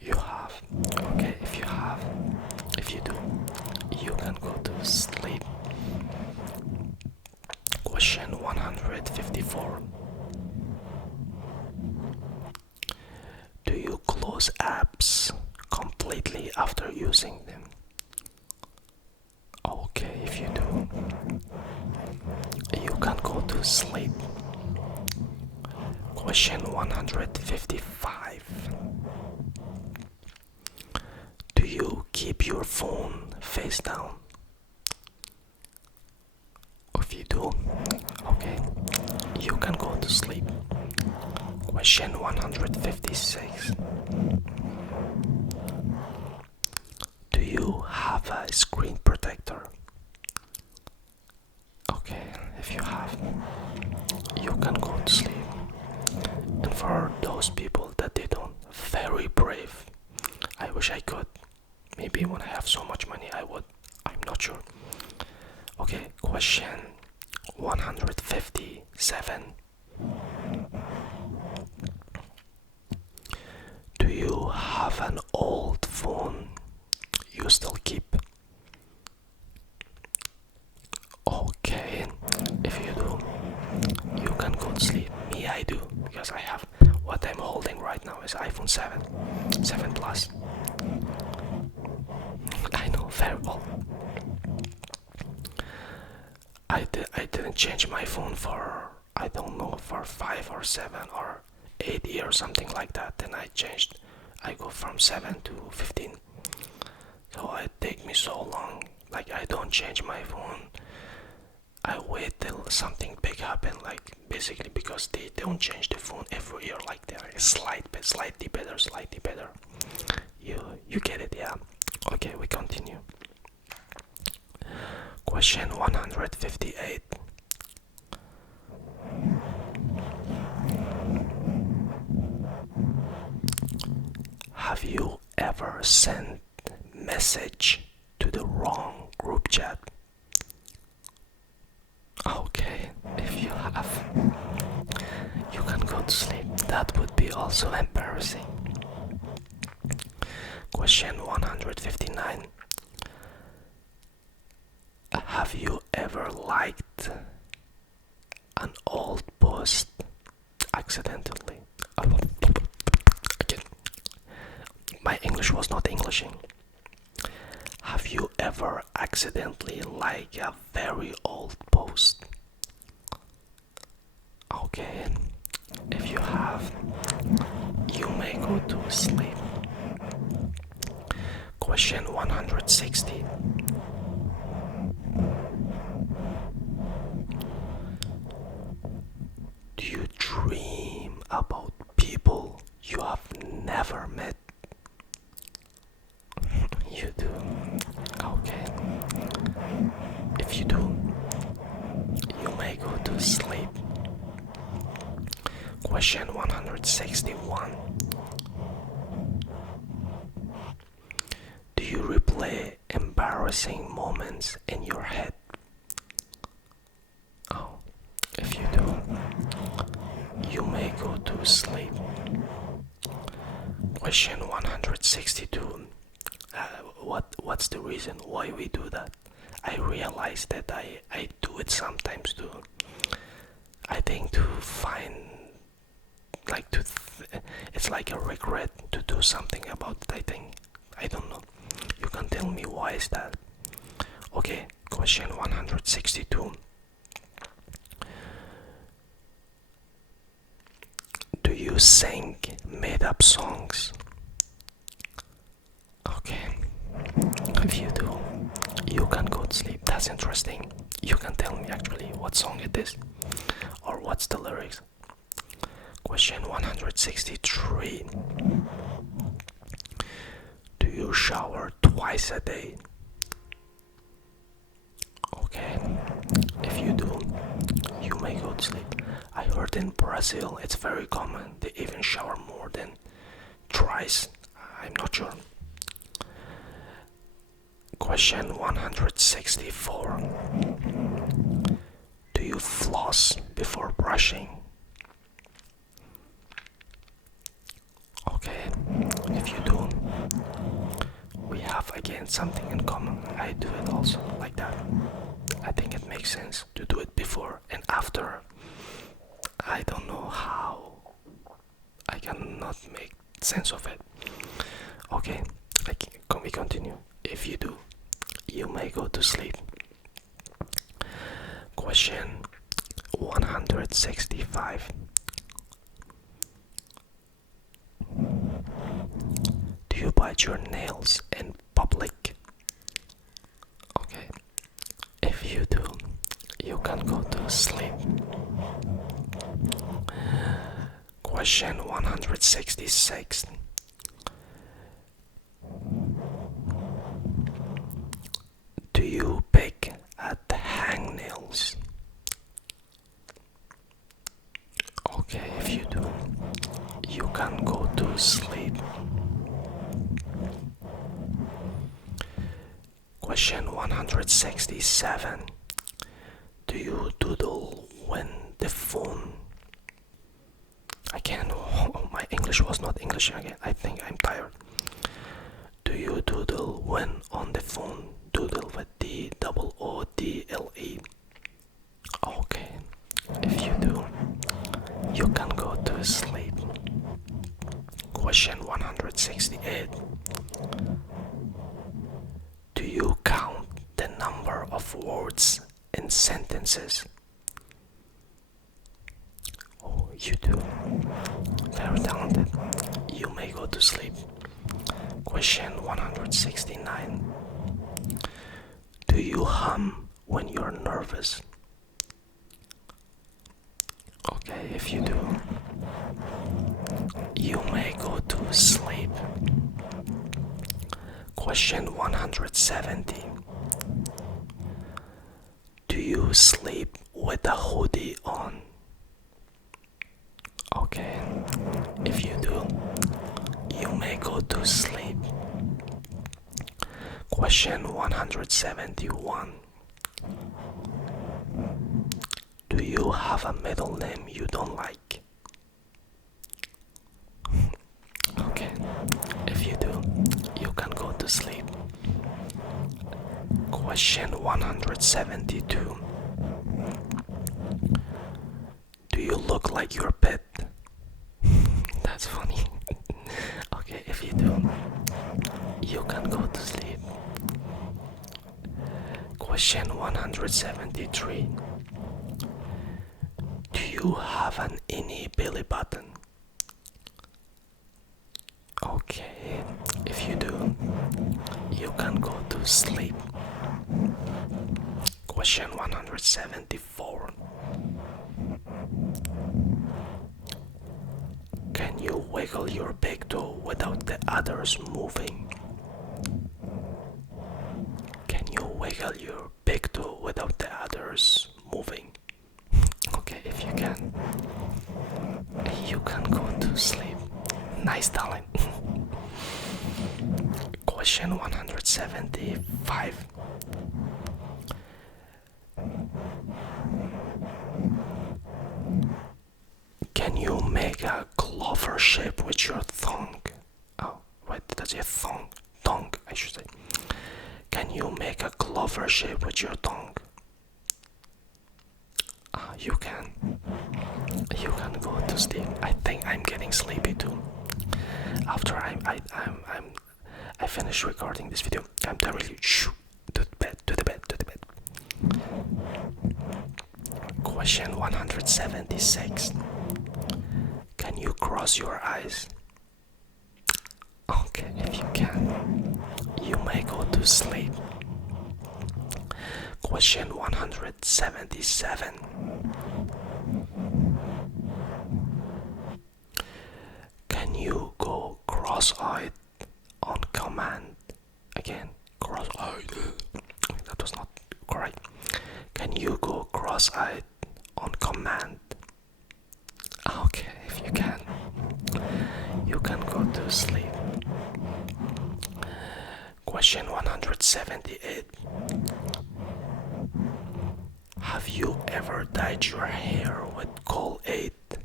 You have. Okay, if you have, if you do, you can go to sleep. Question 154. Do you close apps completely after using them? Okay, if you do, you can go to sleep. Question 155. Do you keep your phone face down? If you do, okay, you can go to sleep. Question 156. Do you have a screen protector? Okay, if you have, you can go to sleep. And for those people that they don't, very brave. I wish I could. Maybe when I have so much money I would. I'm not sure. Okay, question 157. Do you have an old phone you still keep? Okay, if you do, you can go to sleep. Me, I do, because I have what I'm holding right now is iPhone 7 Plus. I know, very old. I didn't change my phone for, I don't know, for 5 or 7 or 8 years, something like that. Then I changed. I go from 7 to 15. So it take me so long. Like I don't change my phone. I wait till something big happen, like basically because they don't change the phone every year, like they're slightly better, slightly better. You get it, yeah. Okay, we continue. Question 158. Have you ever sent message to the wrong group chat? Okay, if you have, you can go to sleep. That would be also embarrassing. Question 159. Have you ever liked an old post accidentally? Again, my English was not Englishing. Have you ever accidentally liked a very old post? Okay, if you have, you may go to sleep. Question 160. Do you dream about people you have never met? You do. Okay. If you do, you may go to sleep. Question 161. Do you replay embarrassing moments in your head? Oh, if you do, you may go to sleep. Question 162. What's the reason why we do that? I realize that I do it sometimes too. I think to find, like it's like a regret to do something about it, I think. I don't know. You can tell me why is that. Okay, question 162. Do you sing made up songs? Okay, if you do, you can go to sleep. That's interesting. You can tell me actually what song it is or what's the lyrics. Question 163. Do you shower twice a day? Okay, if you do, you may go to sleep. I heard in Brazil it's very common. They even shower more than twice. I'm not sure. Question 164. Do you floss before brushing? Okay, if you do, we have again something in common. I do it also like that. I think it makes sense to do it before and after. I don't know how. I cannot make sense of it. Okay, can we continue? If you do, you may go to sleep. Question 165. Do you bite your nails in public? Okay, if you do, you can go to sleep. Question 166. Do you pick at the hangnails? Okay, if you do, you can go to sleep. Question 167. Do you doodle when the phone? Again, my English was not English again. I think I'm tired. Do you doodle when on the phone? Doodle with DOODLE. Okay, if you do, you can go to sleep. Question 168. Do you count the number of words in sentences? Oh, you do. Very talented. You may go to sleep. Question 169. Do you hum when you're nervous? Okay, if you do, you may go to sleep. Question 170. Do you sleep with a hoodie on? Okay, if you do, you may go to sleep. Question 171. Do you have a middle name you don't like? Okay, if you do, you can go to sleep. Question 172. Do you look like your pet? That's funny. Okay, if you do, you can go to sleep. Question 173. Do you have an innie belly button? Okay, if you do, you can go to sleep. Question 174. Can you wiggle your big toe without the others moving? Can you wiggle your big toe without the others moving? Okay, if you can go to sleep. Nice talent. Question 175. Can you make a clover shape with your tongue? Oh, wait, that's a tongue. Tongue, I should say. Can you make a clover shape with your tongue? You can. You can go to sleep. I think I'm getting sleepy too. After I finish recording this video, I'm directly to the bed. Question 176. Can you cross your eyes? Okay, if you can, you may go to sleep. Question 177. Can you go cross-eyed on command? Again, cross-eyed. That was not correct. Can you go cross-eyed on command? Okay, if you can, you can go to sleep. Question 178. Have you ever dyed your hair with Colgate?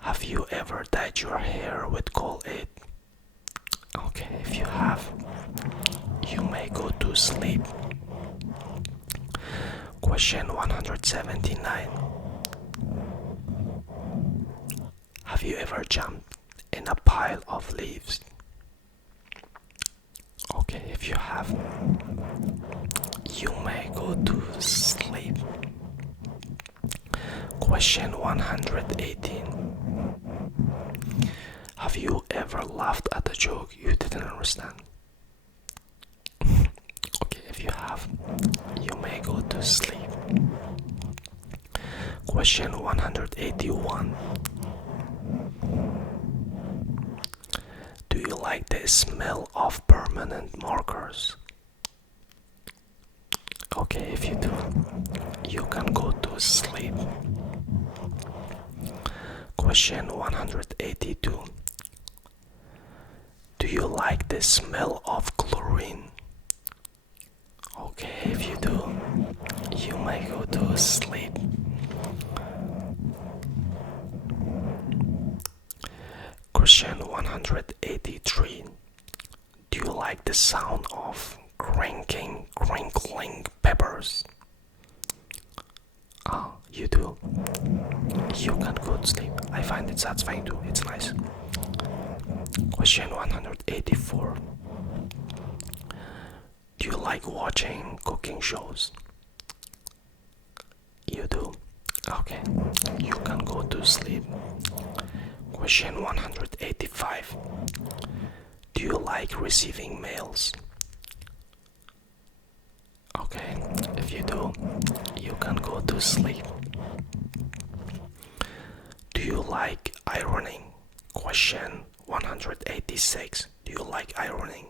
Have you ever dyed your hair with Colgate? Okay, if you have, you may go to sleep. Question 179. Have you ever jumped in a pile of leaves? Okay, if you have, you may go to sleep. Question 118. Have you ever laughed at a joke you didn't understand? Okay, if you have, you may go to sleep. Question 181. Do you like the smell of permanent markers? Okay, if you do, you can go to sleep. Question 182. Do you like the smell of chlorine? Okay, if you do, you may go to sleep. Question 183. Do you like the sound of crinkling peppers? Oh, you do. You can go to sleep. I find it satisfying too. It's nice. Question 184. Do you like watching cooking shows? You do. Okay, you can go to sleep. Question 185. Do you like receiving mails? Okay, if you do, you can go to sleep. Question 186. Do you like ironing?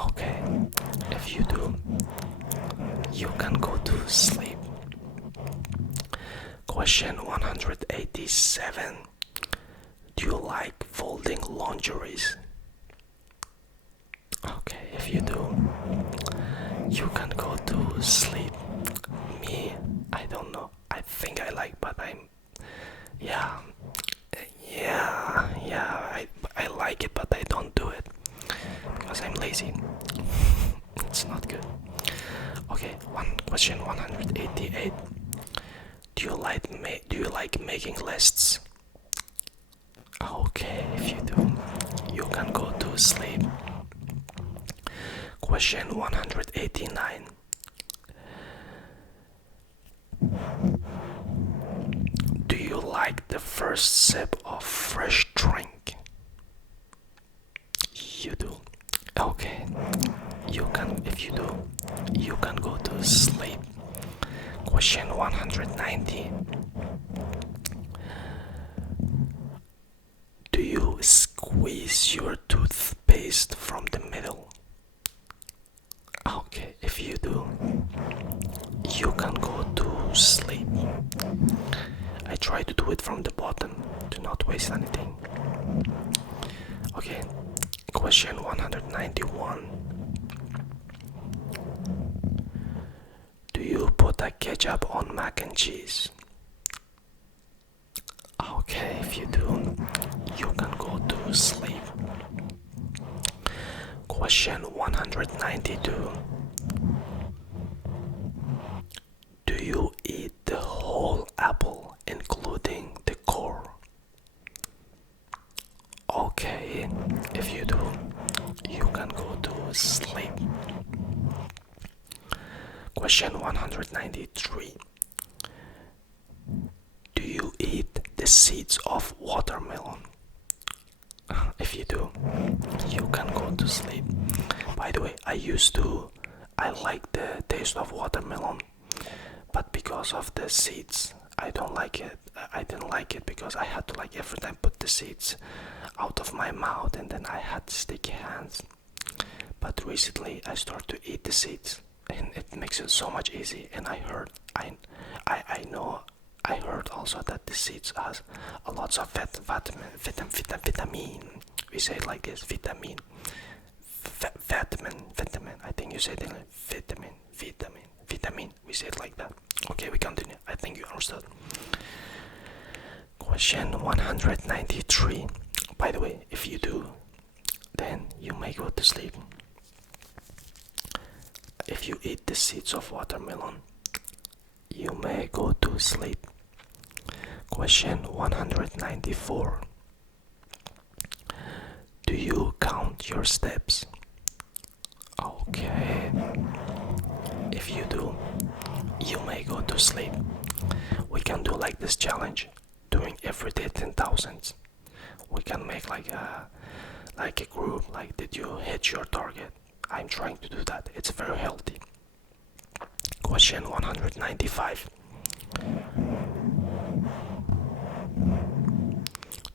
Okay, if you do, you can go to sleep. Question 187. Do you like folding laundries? Okay, if you do, you can go to sleep. Me, I don't know. I think I like, but yeah, I like it, but I don't do it because I'm lazy. It's not good. Okay, question 188. Do you like making lists? Okay, if you do, you can go to sleep. Question 189. Do you like the first sip of fresh drink? You do. Okay. If you do, you can go to sleep. Question 190. Do you squeeze your toothpaste from the middle? Okay, if you do, you can go to sleep. I try to do it from the bottom to not waste anything. Okay, question 191. Do you put a ketchup on mac and cheese? Okay, if you do, you can go to sleep. Question 192. Do you eat the whole apple, including the core? Okay, if you do, you can go to sleep. Question 193. Do you eat the seeds of watermelon? If you do, you can go to sleep. By the way, I like the taste of watermelon, but because of the seeds, I don't like it. I didn't like it because I had to like every time put the seeds out of my mouth and then I had sticky hands. But recently I started to eat the seeds and it makes it so much easy. And I heard also that the seeds has a lot of vitamin. We say it like this, vitamin. Vitamin. I think you say it like vitamin. We say it like that. Okay, we continue. I think you understood. Question 193. By the way, if you do, then you may go to sleep. If you eat the seeds of watermelon, you may go to sleep. Question 194. Do you count your steps? Okay. If you do, you may go to sleep. We can do like this challenge, doing every day 10,000. We can make like a group, like did you hit your target? I'm trying to do that. It's very healthy. Question 195.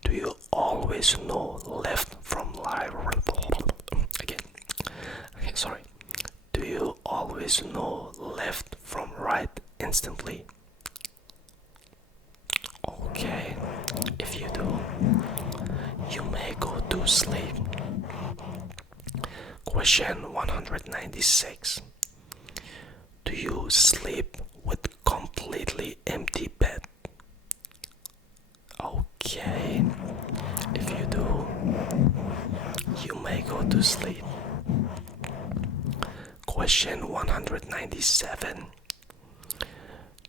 Do you always know left from right? Again. Okay, sorry. Do you always know left from right instantly? Okay. If you do, you may go to sleep. Question 196. Do you sleep with completely empty bed? Okay. If you do, you may go to sleep. Question 197.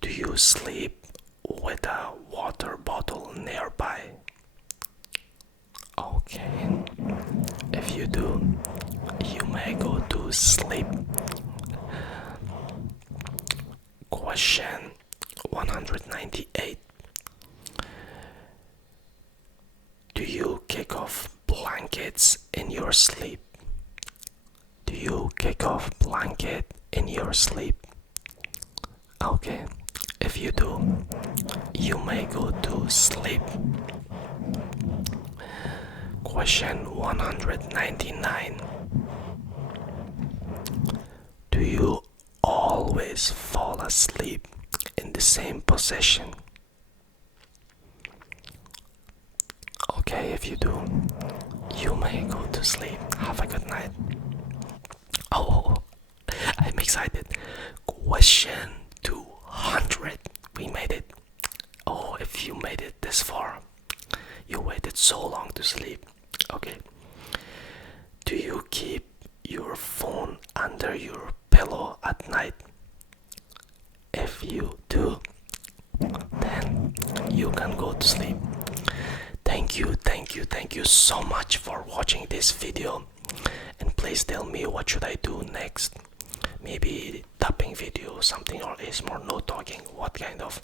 Do you sleep with a water bottle nearby? Okay. If you do, you may go to sleep. Question 198. Do you kick off blankets in your sleep? Do you kick off blanket in your sleep? Okay. If you do, you may go to sleep. Question 199. Do you always fall asleep in the same position? Okay, if you do, you may go to sleep. Have a good night. Oh, I'm excited. Question 200. We made it. Oh, if you made it this far, you waited so long to sleep. Okay. Do you keep your phone under your pillow at night? If you do, then you can go to sleep. Thank you so much for watching this video. And please tell me what should I do next. Maybe tapping video, something, or is more no talking. What kind of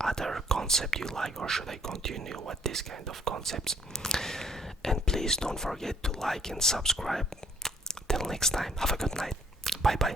other concept you like, or should I continue with this kind of concepts? And please don't forget to like and subscribe. Till next time, have a good night. Bye bye.